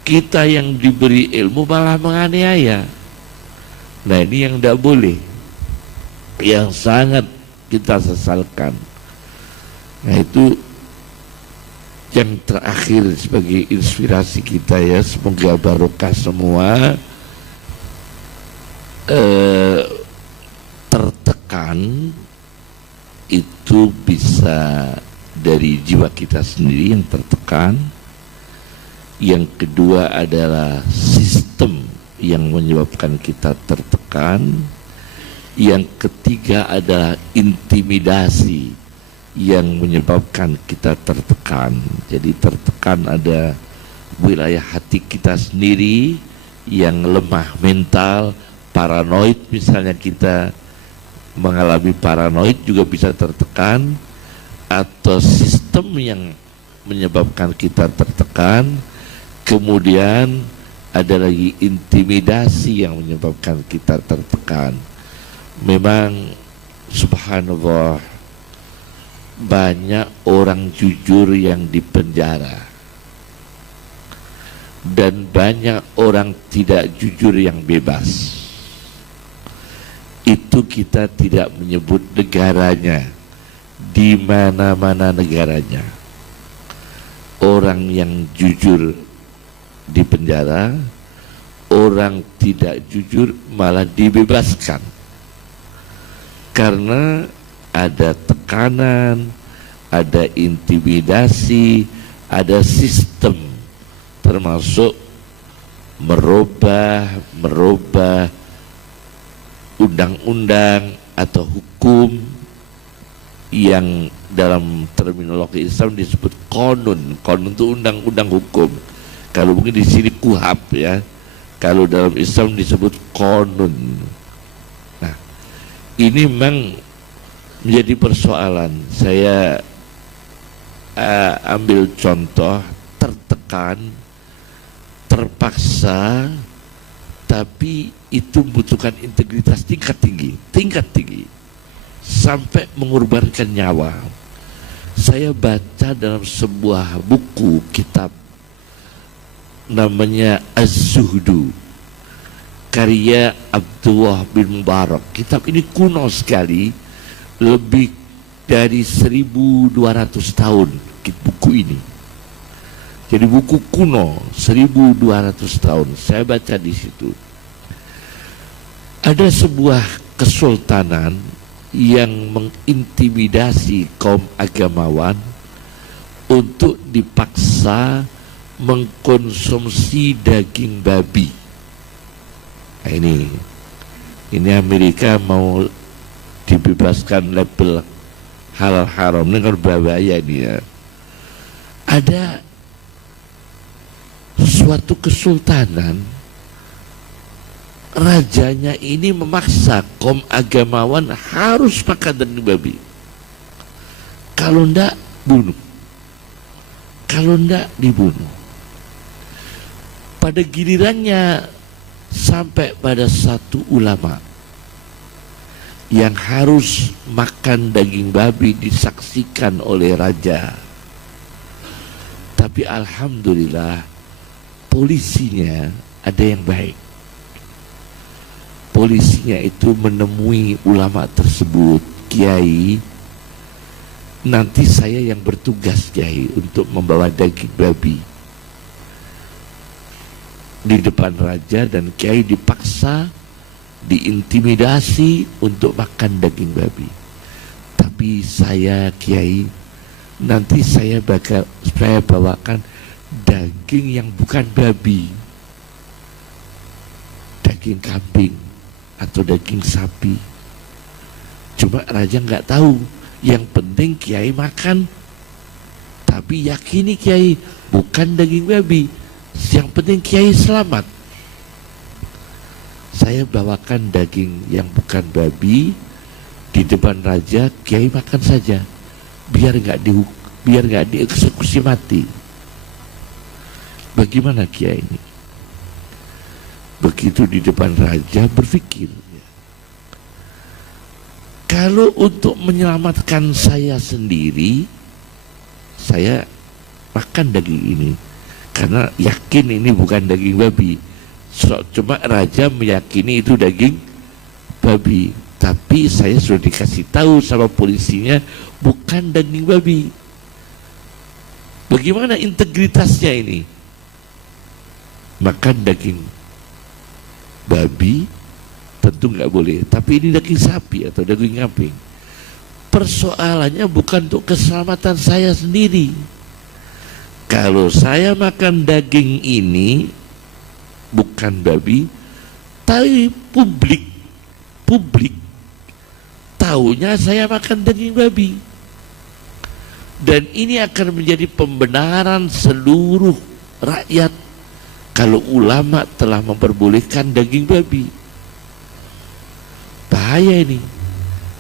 Kita yang diberi ilmu malah menganiaya. Nah, ini yang tidak boleh, yang sangat kita sesalkan. Nah, itu yang terakhir sebagai inspirasi kita ya. Semoga barokah semua. Tertekan itu bisa dari jiwa kita sendiri yang tertekan. Yang kedua adalah sistem yang menyebabkan kita tertekan. Yang ketiga adalah intimidasi yang menyebabkan kita tertekan. Jadi tertekan ada wilayah hati kita sendiri yang lemah mental, paranoid, misalnya kita mengalami paranoid juga bisa tertekan, atau sistem yang menyebabkan kita tertekan. Kemudian ada lagi intimidasi yang menyebabkan kita tertekan. Memang subhanallah, banyak orang jujur yang dipenjara dan banyak orang tidak jujur yang bebas. Itu kita tidak menyebut negaranya, di mana-mana negaranya. Orang yang jujur di penjara, orang tidak jujur malah dibebaskan. Karena ada tekanan, ada intimidasi, ada sistem, termasuk merubah undang-undang atau hukum yang dalam terminologi Islam disebut konun. Konun itu undang-undang hukum. Kalau mungkin di sini kuhab ya. Kalau dalam Islam disebut konun. Nah, ini memang menjadi persoalan. Saya ambil contoh tertekan, terpaksa, tapi itu membutuhkan integritas tingkat tinggi, sampai mengorbankan nyawa. Saya baca dalam sebuah buku kitab namanya Az-Zuhdu, karya Abdullah bin Mubarak. Kitab ini kuno sekali, lebih dari 1200 tahun buku ini. Jadi buku kuno 1200 tahun. Saya baca di situ. Ada sebuah kesultanan yang mengintimidasi kaum agamawan untuk dipaksa mengkonsumsi daging babi. Nah, ini Amerika mau dibebaskan label halal haram. Ini kan berbahaya ini ya. Ada suatu kesultanan, rajanya ini memaksa kaum agamawan harus makan daging babi. Kalau enggak bunuh, kalau enggak dibunuh. Pada gilirannya sampai pada satu ulama yang harus makan daging babi disaksikan oleh raja. Tapi alhamdulillah polisinya ada yang baik. Polisinya itu menemui ulama tersebut, kiai, nanti saya yang bertugas kiai untuk membawa daging babi. Di depan raja, dan kiai dipaksa, diintimidasi untuk makan daging babi. Tapi saya kiai, nanti saya bawakan daging yang bukan babi, daging kambing atau daging sapi. Cuma raja nggak tahu, yang penting kiai makan. Tapi yakini kiai, bukan daging babi, yang penting kiai selamat. Saya bawakan daging yang bukan babi, di depan raja, kiai makan saja, biar nggak dieksekusi mati. Bagaimana kiai ini? Begitu di depan raja berpikir, kalau untuk menyelamatkan saya sendiri, saya makan daging ini karena yakin ini bukan daging babi. Cuma raja meyakini itu daging babi, tapi saya sudah dikasih tahu sama polisinya bukan daging babi. Bagaimana integritasnya ini? Makan daging babi tentu nggak boleh, tapi ini daging sapi atau daging kambing. Persoalannya bukan untuk keselamatan saya sendiri. Kalau saya makan daging ini bukan babi, tapi publik taunya saya makan daging babi, dan ini akan menjadi pembenaran seluruh rakyat kalau ulama telah memperbolehkan daging babi. Bahaya ini,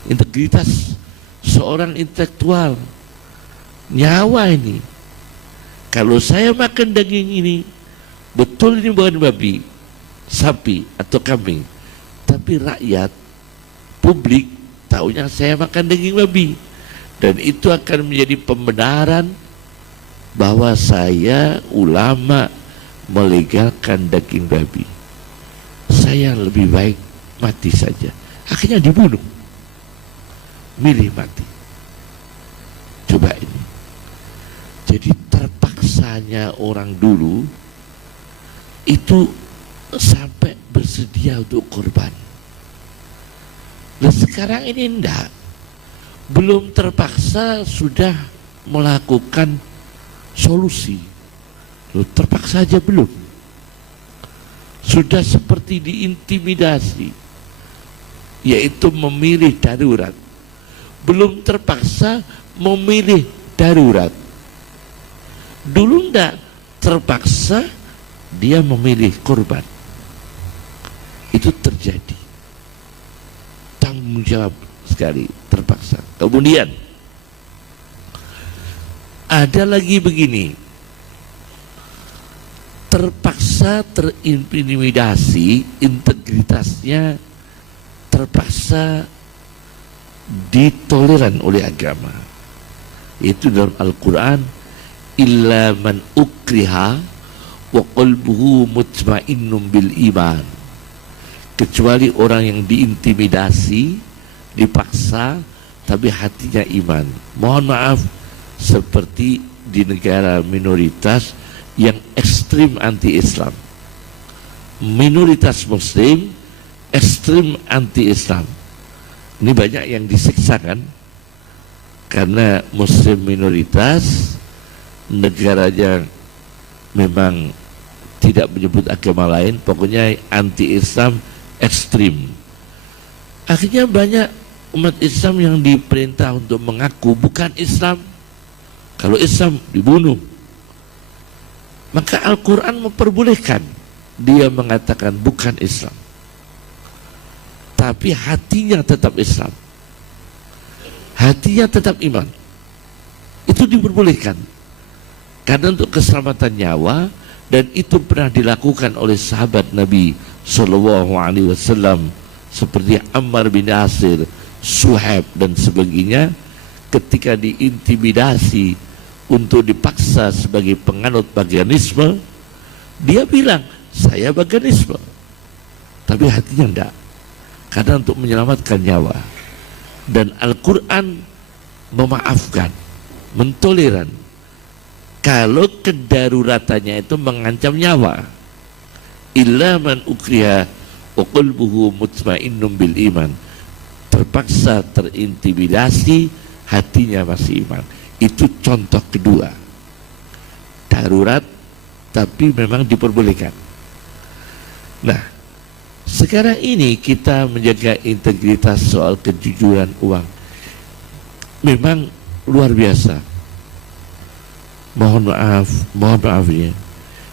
integritas seorang intelektual, nyawa ini. Kalau saya makan daging ini, betul ini bukan babi, sapi atau kambing, tapi rakyat, publik taunya saya makan daging babi, dan itu akan menjadi pembenaran bahwa saya ulama melegalkan daging babi. Saya lebih baik mati saja. Akhirnya dibunuh, milih mati. Coba ini. Jadi terpaksanya orang dulu itu sampai bersedia untuk korban. Nah sekarang ini enggak, belum terpaksa sudah melakukan solusi. Loh, terpaksa aja belum, sudah seperti diintimidasi, yaitu memilih darurat. Belum terpaksa memilih darurat. Dulu enggak, terpaksa dia memilih korban. Itu terjadi, tanggung jawab sekali, terpaksa. Kemudian ada lagi begini, terpaksa terintimidasi, integritasnya terpaksa ditoleran oleh agama. Itu dalam Al-Quran, illa man ukriha wa qalbuhu mutmainnun bil iman. Kecuali orang yang diintimidasi, dipaksa, tapi hatinya iman. Mohon maaf, seperti di negara minoritas yang ekstrim anti-Islam, minoritas Muslim ekstrim anti-Islam. Ini banyak yang disiksa kan, karena Muslim minoritas, negaranya memang tidak menyebut agama lain, pokoknya anti-Islam ekstrim. Akhirnya banyak umat Islam yang diperintah untuk mengaku bukan Islam. Kalau Islam dibunuh. Maka Al-Quran memperbolehkan dia mengatakan bukan Islam, tapi hatinya tetap Islam, hatinya tetap iman. Itu diperbolehkan karena untuk keselamatan nyawa, dan itu pernah dilakukan oleh sahabat Nabi Sallallahu Alaihi Wasallam seperti Ammar bin Yasir, Suhaib dan sebagainya. Ketika diintimidasi untuk dipaksa sebagai penganut paganisme, dia bilang saya paganisme, tapi hatinya enggak, karena untuk menyelamatkan nyawa. Dan Al-Quran memaafkan, mentoleran kalau kedaruratannya itu mengancam nyawa. Illa man ukriha wa qalbuhu mutmainnun bil iman. Terpaksa terintimidasi, hatinya masih iman. Itu contoh kedua, darurat tapi memang diperbolehkan. Nah, sekarang ini kita menjaga integritas soal kejujuran uang memang luar biasa. Mohon maaf ya,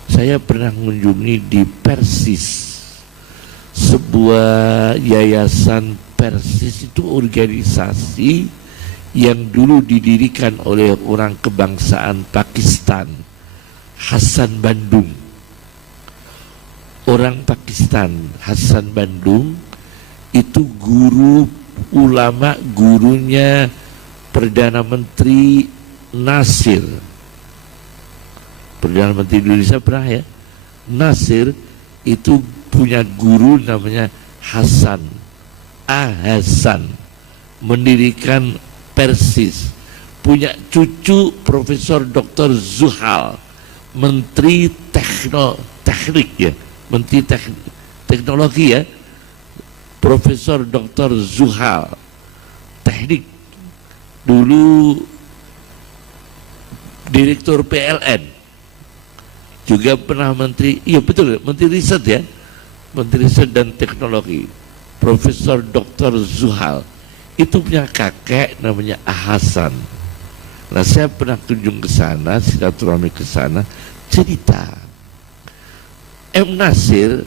saya pernah mengunjungi di Persis, sebuah yayasan Persis itu organisasi yang dulu didirikan oleh orang kebangsaan Pakistan, Hasan Bandung. Orang Pakistan, Hasan Bandung, itu guru ulama, gurunya Perdana Menteri Nasir. Perdana Menteri Indonesia pernah ya? Nasir itu punya guru namanya Hasan. Hasan mendirikan Persis, punya cucu Profesor Dr. Zuhal, Menteri Teknik ya, Menteri Teknologi ya, Profesor Dr. Zuhal, Teknik, dulu Direktur PLN, juga pernah Menteri, iya betul, Menteri Riset ya, Menteri Riset dan Teknologi. Profesor Dr. Zuhal itu punya kakek namanya Hasan. Nah, saya pernah kunjung ke sana, silaturahmi ke sana, cerita. Nasir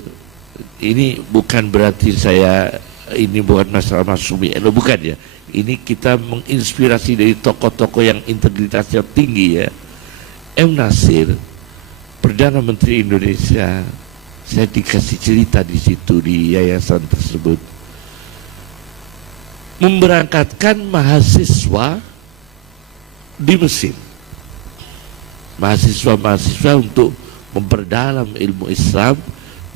ini bukan berarti saya ini bukan masalah masumi, bukan ya. Ini kita menginspirasi dari tokoh-tokoh yang integritasnya tinggi ya. Nasir, Perdana Menteri Indonesia. Saya dikasih cerita di situ di yayasan tersebut, memberangkatkan mahasiswa di Mesir, mahasiswa untuk memperdalam ilmu Islam,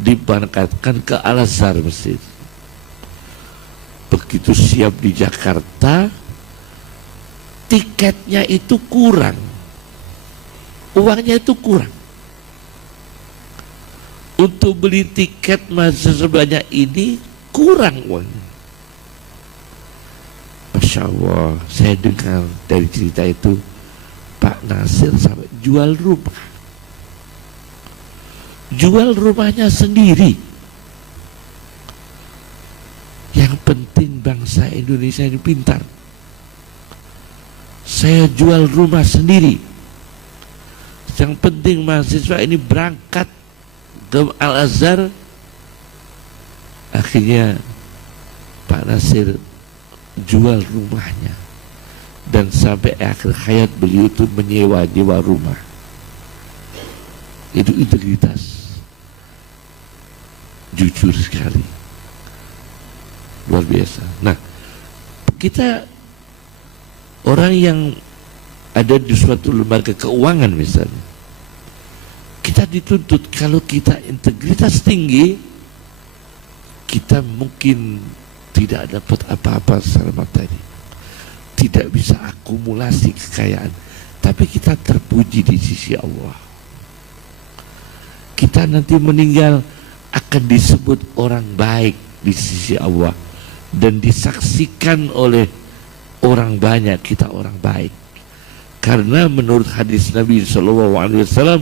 diberangkatkan ke Al-Azhar Mesir. Begitu siap di Jakarta, tiketnya itu kurang, uangnya itu kurang. Untuk beli tiket masa sebanyak ini kurang uangnya. Masya Allah, saya dengar dari cerita itu Pak Nasir sampai jual rumah, jual rumahnya sendiri. Yang penting bangsa Indonesia ini pintar. Saya jual rumah sendiri. Yang penting mahasiswa ini berangkat ke Al-Azhar. Akhirnya Pak Nasir jual rumahnya, dan sampai akhir hayat beliau itu menyewa rumah. Itu integritas, jujur sekali, luar biasa. Nah, kita orang yang ada di suatu lembaga keuangan misalnya, kita dituntut kalau kita integritas tinggi, kita mungkin tidak dapat apa-apa secara materi, tidak bisa akumulasi kekayaan, tapi kita terpuji di sisi Allah. Kita nanti meninggal akan disebut orang baik di sisi Allah, dan disaksikan oleh orang banyak kita orang baik. Karena menurut hadis Nabi SAW,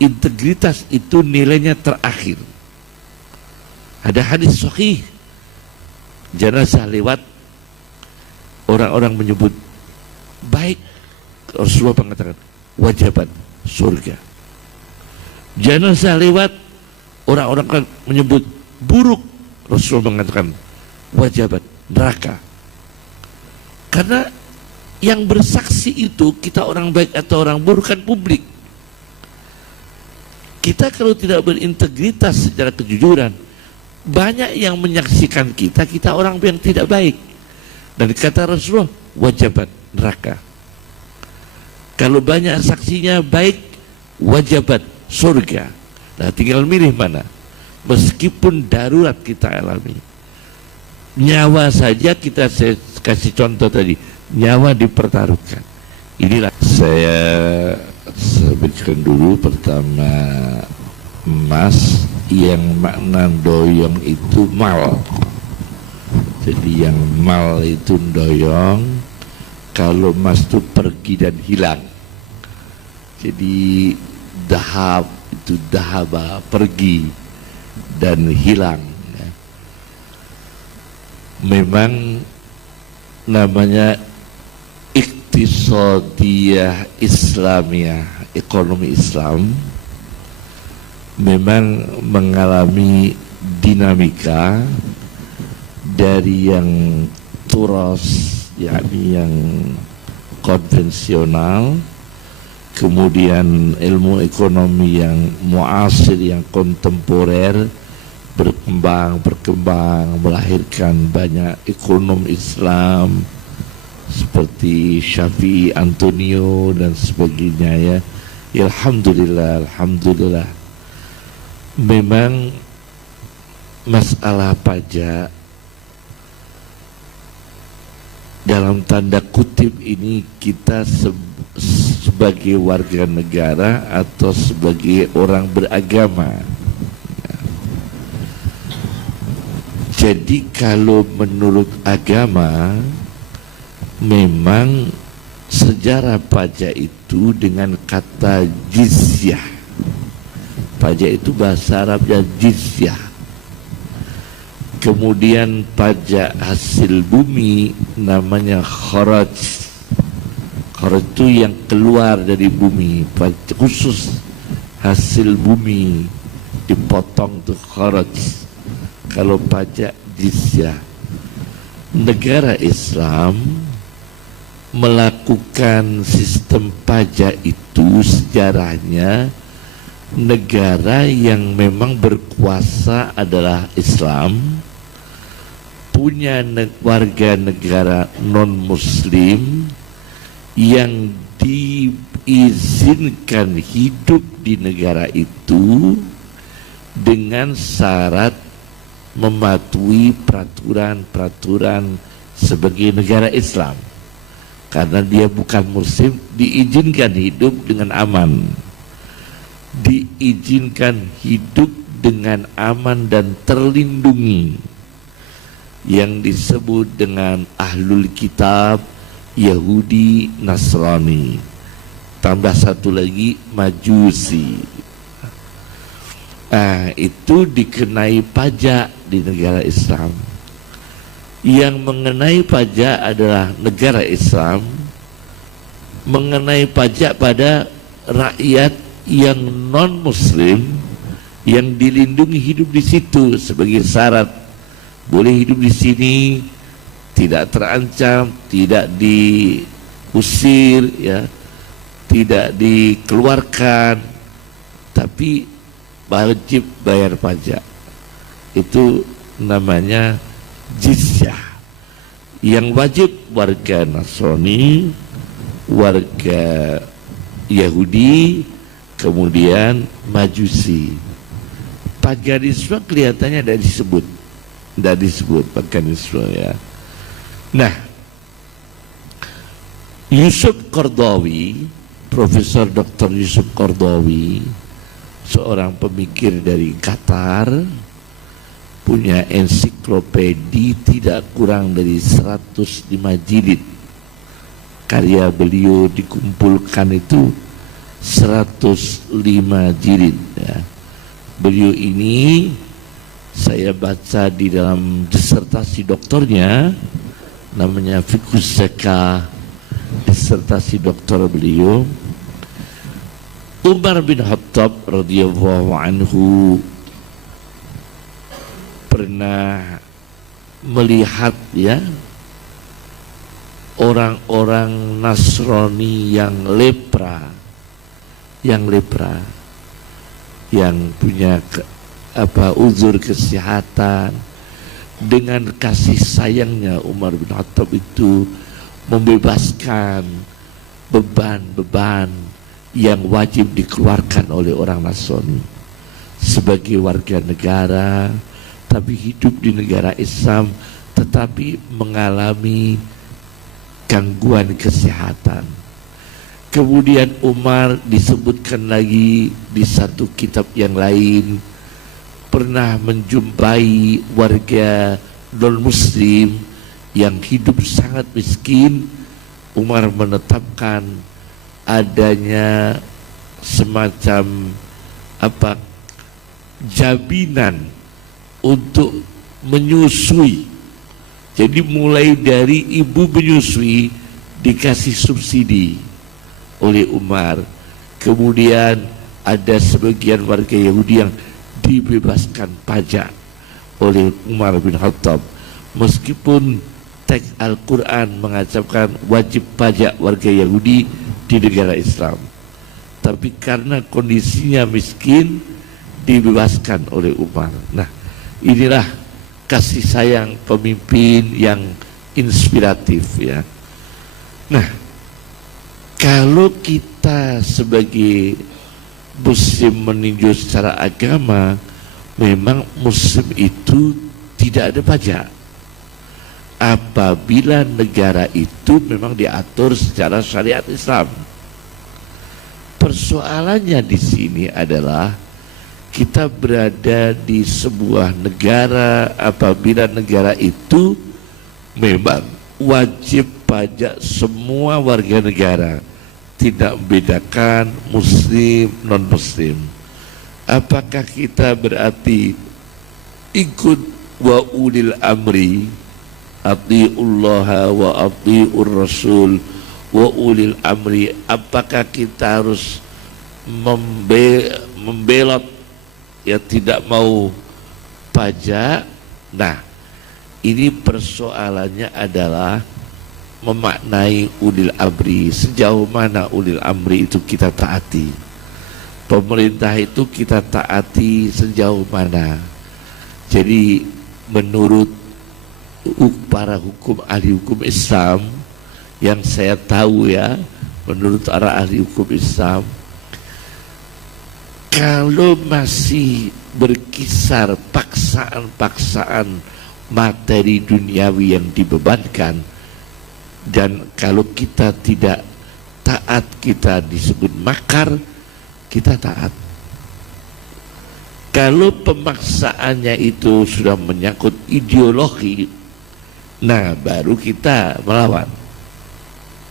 integritas itu nilainya terakhir. Ada hadis sahih, jenazah lewat, orang-orang menyebut baik, Rasulullah mengatakan wajibat surga. Jenazah lewat, orang-orang kan menyebut buruk, Rasulullah mengatakan wajibat neraka. Karena yang bersaksi itu kita orang baik atau orang buruk kan publik. Kita kalau tidak berintegritas secara kejujuran, banyak yang menyaksikan kita orang yang tidak baik. Dan kata Rasulullah, wajibat neraka. Kalau banyak saksinya baik, wajibat surga. Nah, tinggal milih mana. Meskipun darurat kita alami, nyawa saja kita, saya kasih contoh tadi, nyawa dipertaruhkan. Inilah saya sebutkan dulu. Pertama, emas, yang makna doyong itu mal. Jadi yang mal itu doyong, kalau emas itu pergi dan hilang. Jadi dahab itu dahaba, pergi dan hilang ya. Memang namanya iktisadiyah Islamiyah, ekonomi Islam memang mengalami dinamika dari yang turas, yakni yang konvensional, kemudian ilmu ekonomi yang muasir, yang kontemporer, berkembang melahirkan banyak ekonom Islam seperti Syafi'i, Antonio dan sebagainya ya. Ya, alhamdulillah. Memang masalah pajak dalam tanda kutip ini kita sebagai warga negara atau sebagai orang beragama. Jadi kalau menurut agama memang sejarah pajak itu dengan kata jizyah. Pajak itu bahasa Arabnya jizyah. Kemudian pajak hasil bumi namanya kharaj. Kharaj itu yang keluar dari bumi, pajak khusus hasil bumi dipotong tuh kharaj. Kalau pajak jizyah, negara Islam melakukan sistem pajak itu sejarahnya negara yang memang berkuasa adalah Islam, punya warga negara non-muslim yang diizinkan hidup di negara itu dengan syarat mematuhi peraturan-peraturan sebagai negara Islam. Karena dia bukan muslim, diizinkan hidup dengan aman, diizinkan hidup dengan aman dan terlindungi, yang disebut dengan ahlul kitab, Yahudi, Nasrani, tambah satu lagi Majusi. Itu dikenai pajak di negara Islam. Yang mengenai pajak adalah negara Islam mengenai pajak pada rakyat yang non-muslim yang dilindungi hidup di situ sebagai syarat boleh hidup di sini, tidak terancam, tidak diusir, ya, tidak dikeluarkan, tapi wajib bayar pajak. Itu namanya jizyah. Yang wajib warga Nasrani, warga Yahudi, kemudian Majusi. Paganisme kelihatannya tidak disebut paganisme, ya. Nah, Yusuf Qaradawi, Profesor Dr. Yusuf Qaradawi, seorang pemikir dari Qatar, punya ensiklopedi tidak kurang dari 105 jilid. Karya beliau dikumpulkan itu 105 jilid, ya. Beliau ini saya baca di dalam disertasi doktornya, namanya Fiqhus Zakah, disertasi doktor beliau. Umar bin Khattab radhiyallahu anhu pernah melihat, ya, orang-orang Nasrani yang lepra, yang punya uzur kesehatan. Dengan kasih sayangnya Umar bin Khattab itu membebaskan beban-beban yang wajib dikeluarkan oleh orang Nasrani sebagai warga negara, tapi hidup di negara Islam, tetapi mengalami gangguan kesehatan. Kemudian Umar disebutkan lagi di satu kitab yang lain pernah menjumpai warga non-muslim yang hidup sangat miskin. Umar menetapkan adanya semacam jaminan untuk menyusui. Jadi mulai dari ibu menyusui dikasih subsidi oleh Umar. Kemudian ada sebagian warga Yahudi yang dibebaskan pajak oleh Umar bin Khattab. Meskipun teks Al-Quran mengatakan wajib pajak warga Yahudi di negara Islam, tapi karena kondisinya miskin dibebaskan oleh Umar. Nah, inilah kasih sayang pemimpin yang inspiratif ya. Nah, kalau kita sebagai muslim meninjau secara agama, memang muslim itu tidak ada pajak apabila negara itu memang diatur secara syariat Islam. Persoalannya di sini adalah kita berada di sebuah negara apabila negara itu memang wajib pajak semua warga negara, tidak membedakan muslim non muslim. Apakah kita berarti ikut wa ulil amri, atiullaha wa atiur rasul wa ulil amri? Apakah kita harus membelot ya, tidak mau pajak? Nah, ini persoalannya adalah memaknai ulil amri. Sejauh mana ulil amri itu kita taati? Pemerintah itu kita taati sejauh mana? Jadi menurut para ahli hukum Islam yang saya tahu ya, menurut para ahli hukum Islam, kalau masih berkisar paksaan-paksaan materi duniawi yang dibebankan, dan kalau kita tidak taat kita disebut makar, kita taat. Kalau pemaksaannya itu sudah menyangkut ideologi, nah baru kita melawan.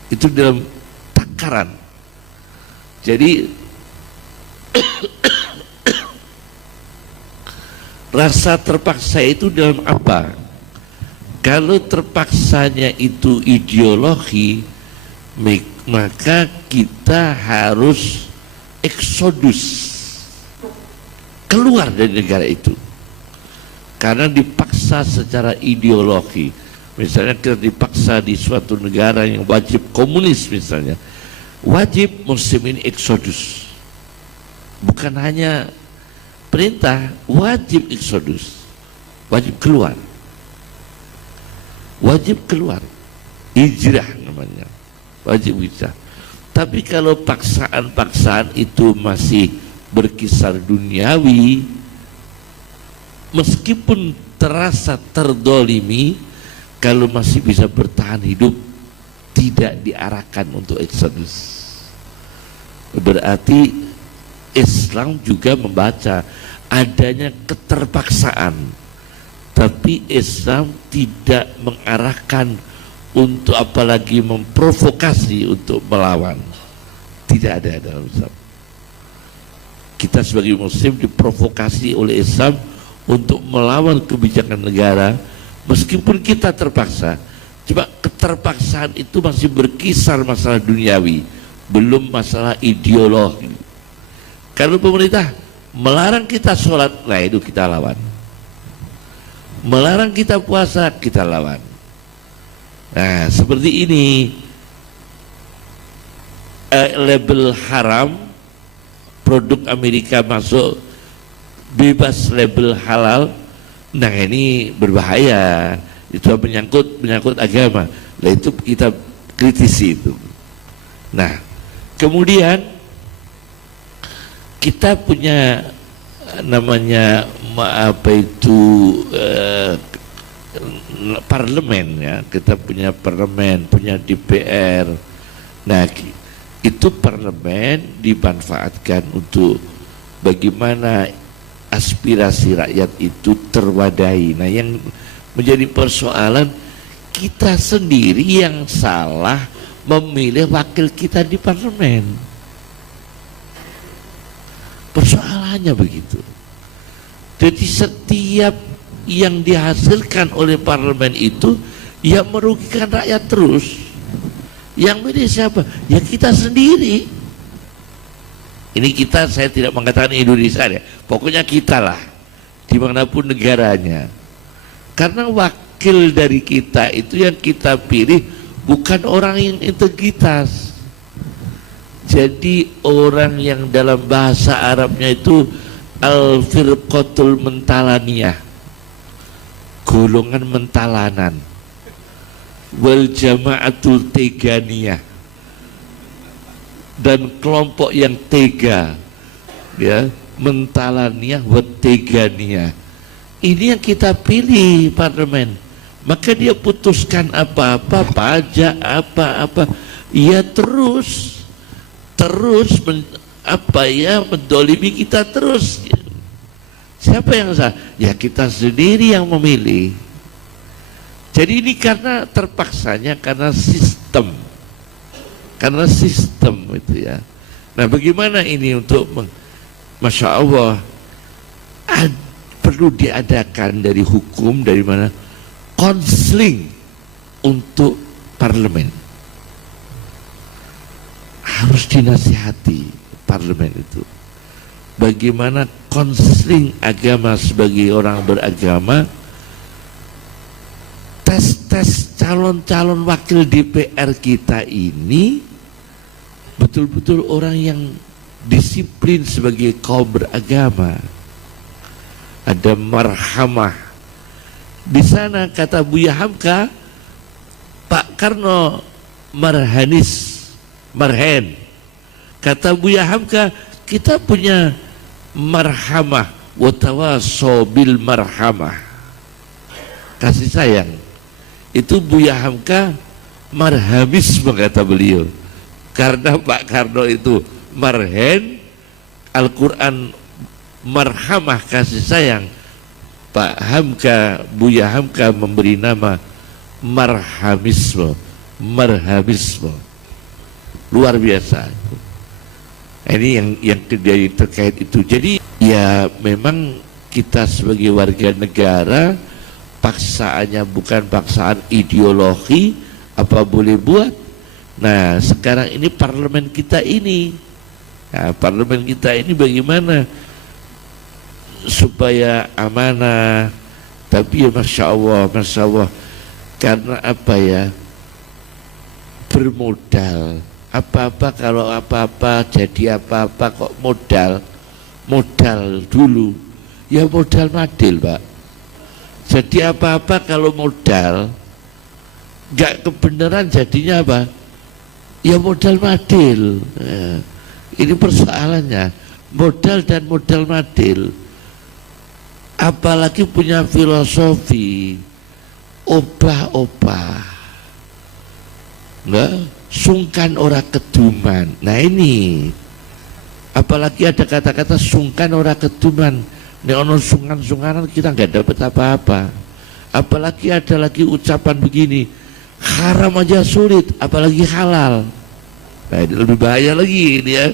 Itu dalam takaran. Jadi rasa terpaksa itu dalam apa? Kalau terpaksanya itu ideologi, maka kita harus eksodus, keluar dari negara itu. Karena dipaksa secara ideologi. Misalnya kita dipaksa di suatu negara yang wajib komunis misalnya, wajib muslim ini eksodus. Bukan hanya perintah, wajib eksodus, wajib keluar. Wajib keluar, hijrah namanya, wajib hijrah. Tapi kalau paksaan-paksaan itu masih berkisar duniawi, meskipun terasa terdolimi, kalau masih bisa bertahan hidup, tidak diarahkan untuk eksodus. Berarti Islam juga membaca adanya keterpaksaan, tapi Islam tidak mengarahkan untuk apalagi memprovokasi untuk melawan. Tidak ada dalam Islam. Kita sebagai muslim diprovokasi oleh Islam untuk melawan kebijakan negara, meskipun kita terpaksa. Cuma keterpaksaan itu masih berkisar masalah duniawi, belum masalah ideologi. Kalau pemerintah melarang kita sholat, nah itu kita lawan. Melarang kita puasa, kita lawan. Nah seperti ini, label haram, produk Amerika masuk, bebas label halal. Nah ini berbahaya, itu menyangkut agama. Nah itu kita kritisi itu. Nah kemudian kita punya namanya parlemen ya, kita punya parlemen, punya DPR. Nah itu parlemen dimanfaatkan untuk bagaimana aspirasi rakyat itu terwadahi. Nah yang menjadi persoalan, kita sendiri yang salah memilih wakil kita di parlemen. Persoalannya begitu. Jadi setiap yang dihasilkan oleh parlemen itu yang merugikan rakyat terus. Yang milih siapa? Ya kita sendiri. Ini kita, saya tidak mengatakan Indonesia ya, pokoknya kita lah, dimanapun negaranya. Karena wakil dari kita itu yang kita pilih bukan orang yang integritas. Jadi orang yang dalam bahasa Arabnya itu al-firqatul mentalaniyah, golongan mentalanan, wal jama'atul teganiyah, dan kelompok yang tega, ya, mentalaniyah wa teganiyah. Ini yang kita pilih parlemen. Maka dia putuskan apa-apa, pajak apa-apa, ya terus mendolimi kita terus. Siapa yang salah? Ya kita sendiri yang memilih. Jadi ini karena terpaksanya, karena sistem itu ya. Nah, bagaimana ini untuk Masya Allah, perlu diadakan dari hukum, dari mana, konseling untuk parlemen. Harus dinasihati parlemen itu. Bagaimana konseling agama sebagai orang beragama, tes calon-calon wakil DPR kita ini betul-betul orang yang disiplin sebagai kaum beragama. Ada marhamah. Di sana kata Buya Hamka, Pak Karno marhen. Kata Buya Hamka, kita punya marhamah, watawasaw bil marhamah, kasih sayang. Itu Buya Hamka marhamisme kata beliau. Karena Pak Karno itu marhen, Al-Quran marhamah, kasih sayang. Pak Hamka, Buya Hamka memberi nama marhamisme. Luar biasa. Ini yang terkait itu. Jadi ya memang kita sebagai warga negara, paksaannya bukan paksaan ideologi, apa boleh buat. Nah sekarang ini parlemen kita ini, bagaimana supaya amanah. Tapi ya Masya Allah, karena apa ya, bermodal apa-apa, kalau apa-apa jadi apa-apa kok modal dulu, ya modal madil Pak. Jadi apa-apa kalau modal gak kebenaran, jadinya apa, ya modal madil. Nah, ini persoalannya, modal dan modal madil. Apalagi punya filosofi obah-obah, enggak sungkan ora keduman. Nah ini apalagi ada kata-kata sungkan ora keduman. Nek ono sungan-sunganan kita nggak dapat apa-apa. Apalagi ada lagi ucapan begini, haram aja sulit, apalagi halal. Nah ini lebih bahaya lagi ini ya.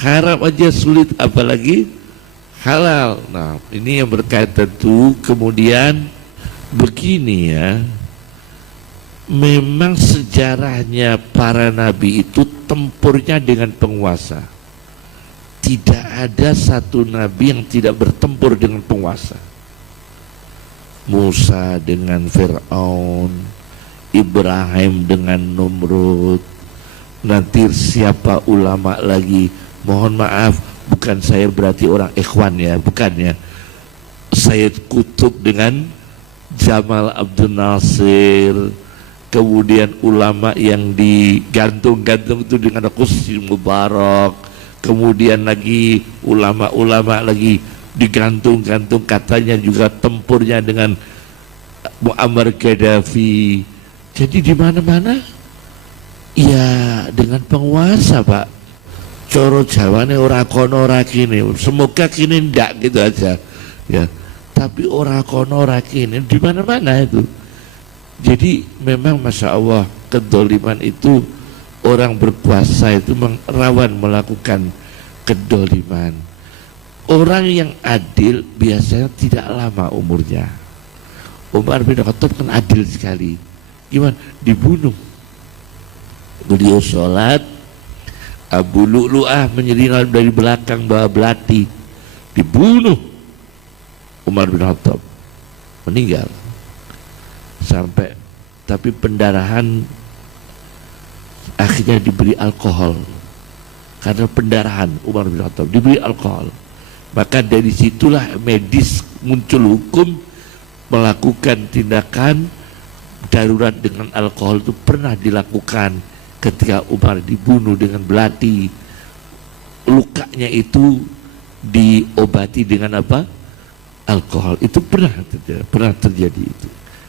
Haram aja sulit, apalagi halal. Nah ini yang berkaitan tuh. Kemudian begini ya, memang sejarahnya para nabi itu tempurnya dengan penguasa. Tidak ada satu nabi yang tidak bertempur dengan penguasa. Musa dengan Fir'aun, Ibrahim dengan Numrud. Nanti siapa ulama lagi, mohon maaf, bukan saya berarti orang ikhwan ya, bukan ya, Sayyid Qutb dengan Jamal Abdul Nasir. Kemudian ulama yang digantung-gantung itu dengan Husni Mubarak. Kemudian lagi ulama-ulama lagi digantung-gantung, katanya juga tempurnya dengan Muammar Gaddafi. Jadi di mana-mana ya dengan penguasa Pak. Coro Jawane ora kono ora kini. Semoga kini ndak gitu aja ya. Tapi ora kono ora kini di mana-mana itu. Jadi memang Masya Allah, kedoliman itu, orang berkuasa itu rawan melakukan kedoliman. Orang yang adil biasanya tidak lama umurnya. Umar bin Khattab kan adil sekali. Gimana? Dibunuh. Beliau sholat, Abu Lu'lu'ah menyelinap dari belakang bawa belati, dibunuh Umar bin Khattab. meninggal. Sampai tapi pendarahan akhirnya diberi alkohol. Karena pendarahan Umar bin Khattab diberi alkohol. Maka dari situlah medis muncul hukum melakukan tindakan darurat dengan alkohol. Itu pernah dilakukan ketika Umar dibunuh dengan belati. Lukanya itu diobati dengan apa? Alkohol. Itu pernah terjadi itu.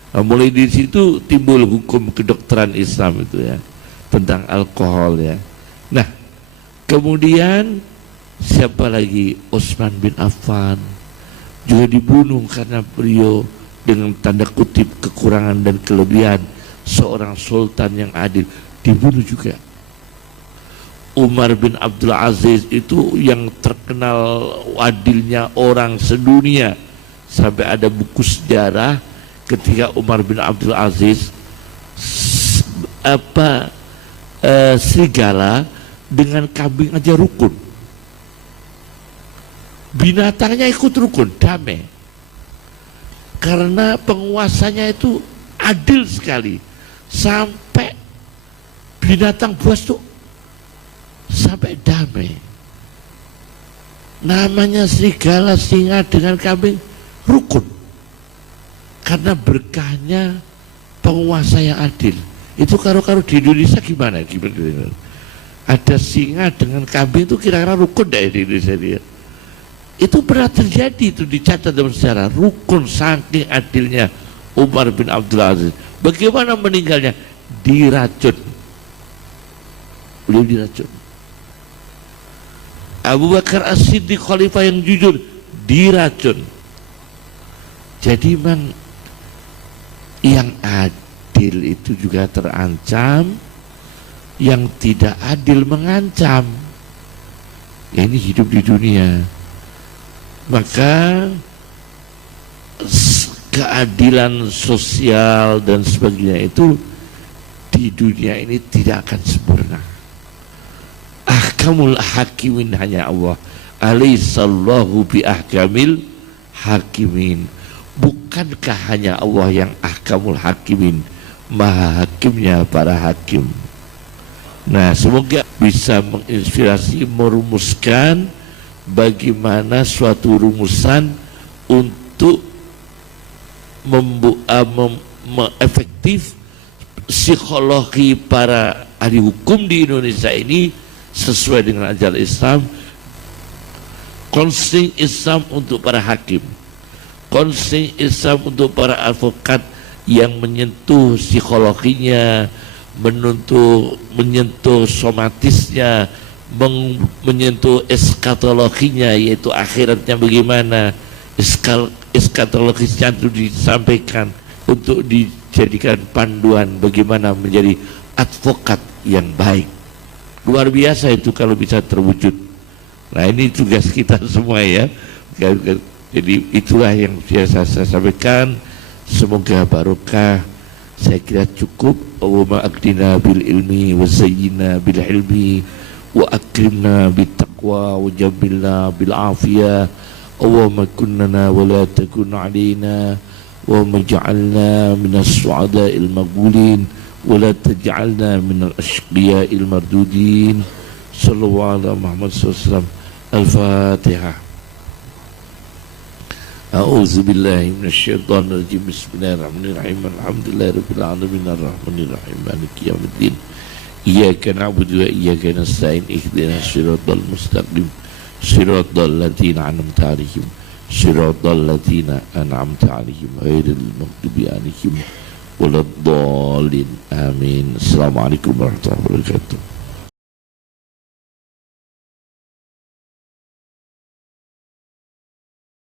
Nah, mulai dari situ timbul hukum kedokteran Islam itu ya, tentang alkohol ya. Nah, kemudian siapa lagi? Utsman bin Affan juga dibunuh karena beliau dengan tanda kutip kekurangan dan kelebihan seorang sultan yang adil, dibunuh juga. Umar bin Abdul Aziz itu yang terkenal adilnya orang sedunia, sampai ada buku sejarah ketika Umar bin Abdul Aziz serigala dengan kambing aja rukun, binatangnya ikut rukun, damai, karena penguasanya itu adil sekali. Sampai binatang buas tuh sampai damai. Namanya serigala, singa dengan kambing rukun, karena berkahnya penguasa yang adil. Itu kalau di Indonesia gimana? Ada singa dengan kambing itu kira-kira rukun dari di Indonesia dia? Itu pernah terjadi, itu dicatat dalam sejarah. Rukun saking adilnya Umar bin Abdul Aziz. Bagaimana meninggalnya? Diracun. Beliau diracun. Abu Bakar As-Siddiq khalifah yang jujur diracun. Jadi memang yang adil itu juga terancam, yang tidak adil mengancam. Ya, ini hidup di dunia. Maka keadilan sosial dan sebagainya itu di dunia ini tidak akan sempurna. Ahkamul hakimin hanya Allah. Alaihissallahu bi ahkamil hakimin. Bukankah hanya Allah yang ahkamul hakimin, maha hakimnya para hakim. Nah, semoga bisa menginspirasi, merumuskan bagaimana suatu rumusan untuk efektif psikologi para ahli hukum di Indonesia ini sesuai dengan ajaran Islam. Konseling Islam untuk para hakim, konseling Islam untuk para advokat yang menyentuh psikologinya, menyentuh somatisnya, menyentuh eskatologinya, yaitu akhiratnya bagaimana. Eskatologisnya itu disampaikan untuk dijadikan panduan bagaimana menjadi advokat yang baik. Luar biasa itu kalau bisa terwujud. Nah, ini tugas kita semua ya. Jadi itulah yang biasa saya sampaikan. Semoga barokah. Saya kira cukup. Allahumma akdina bil ilmi wa zayyina bil ilmi wa akrimna bit taqwa wa jambilna bil afiyah. Allahumma kunnana wa la takun alaina wa maj'alna minas su'ada'il maqbulin wa la taj'alna minal ashqiya'il mardudin. Sallallahu ala Muhammad sallallahu alaihi wasallam. Al-Fatihah. A'udzu billahi minasyaitonir rajim. Bismillahirrahmanirrahim. Alhamdulillahirabbil alamin arrahmanir rahim maliki yaumiddin. Iyyaka na'budu wa iyyaka nasta'in. Ihdinas siratal mustaqim. Siratal ladzina an'amta 'alaihim. Siratal ladzina an'amta 'alaihim ghairil maghdubi 'alaihim waladdallin. Amin. Assalamualaikum warahmatullahi wabarakatuh.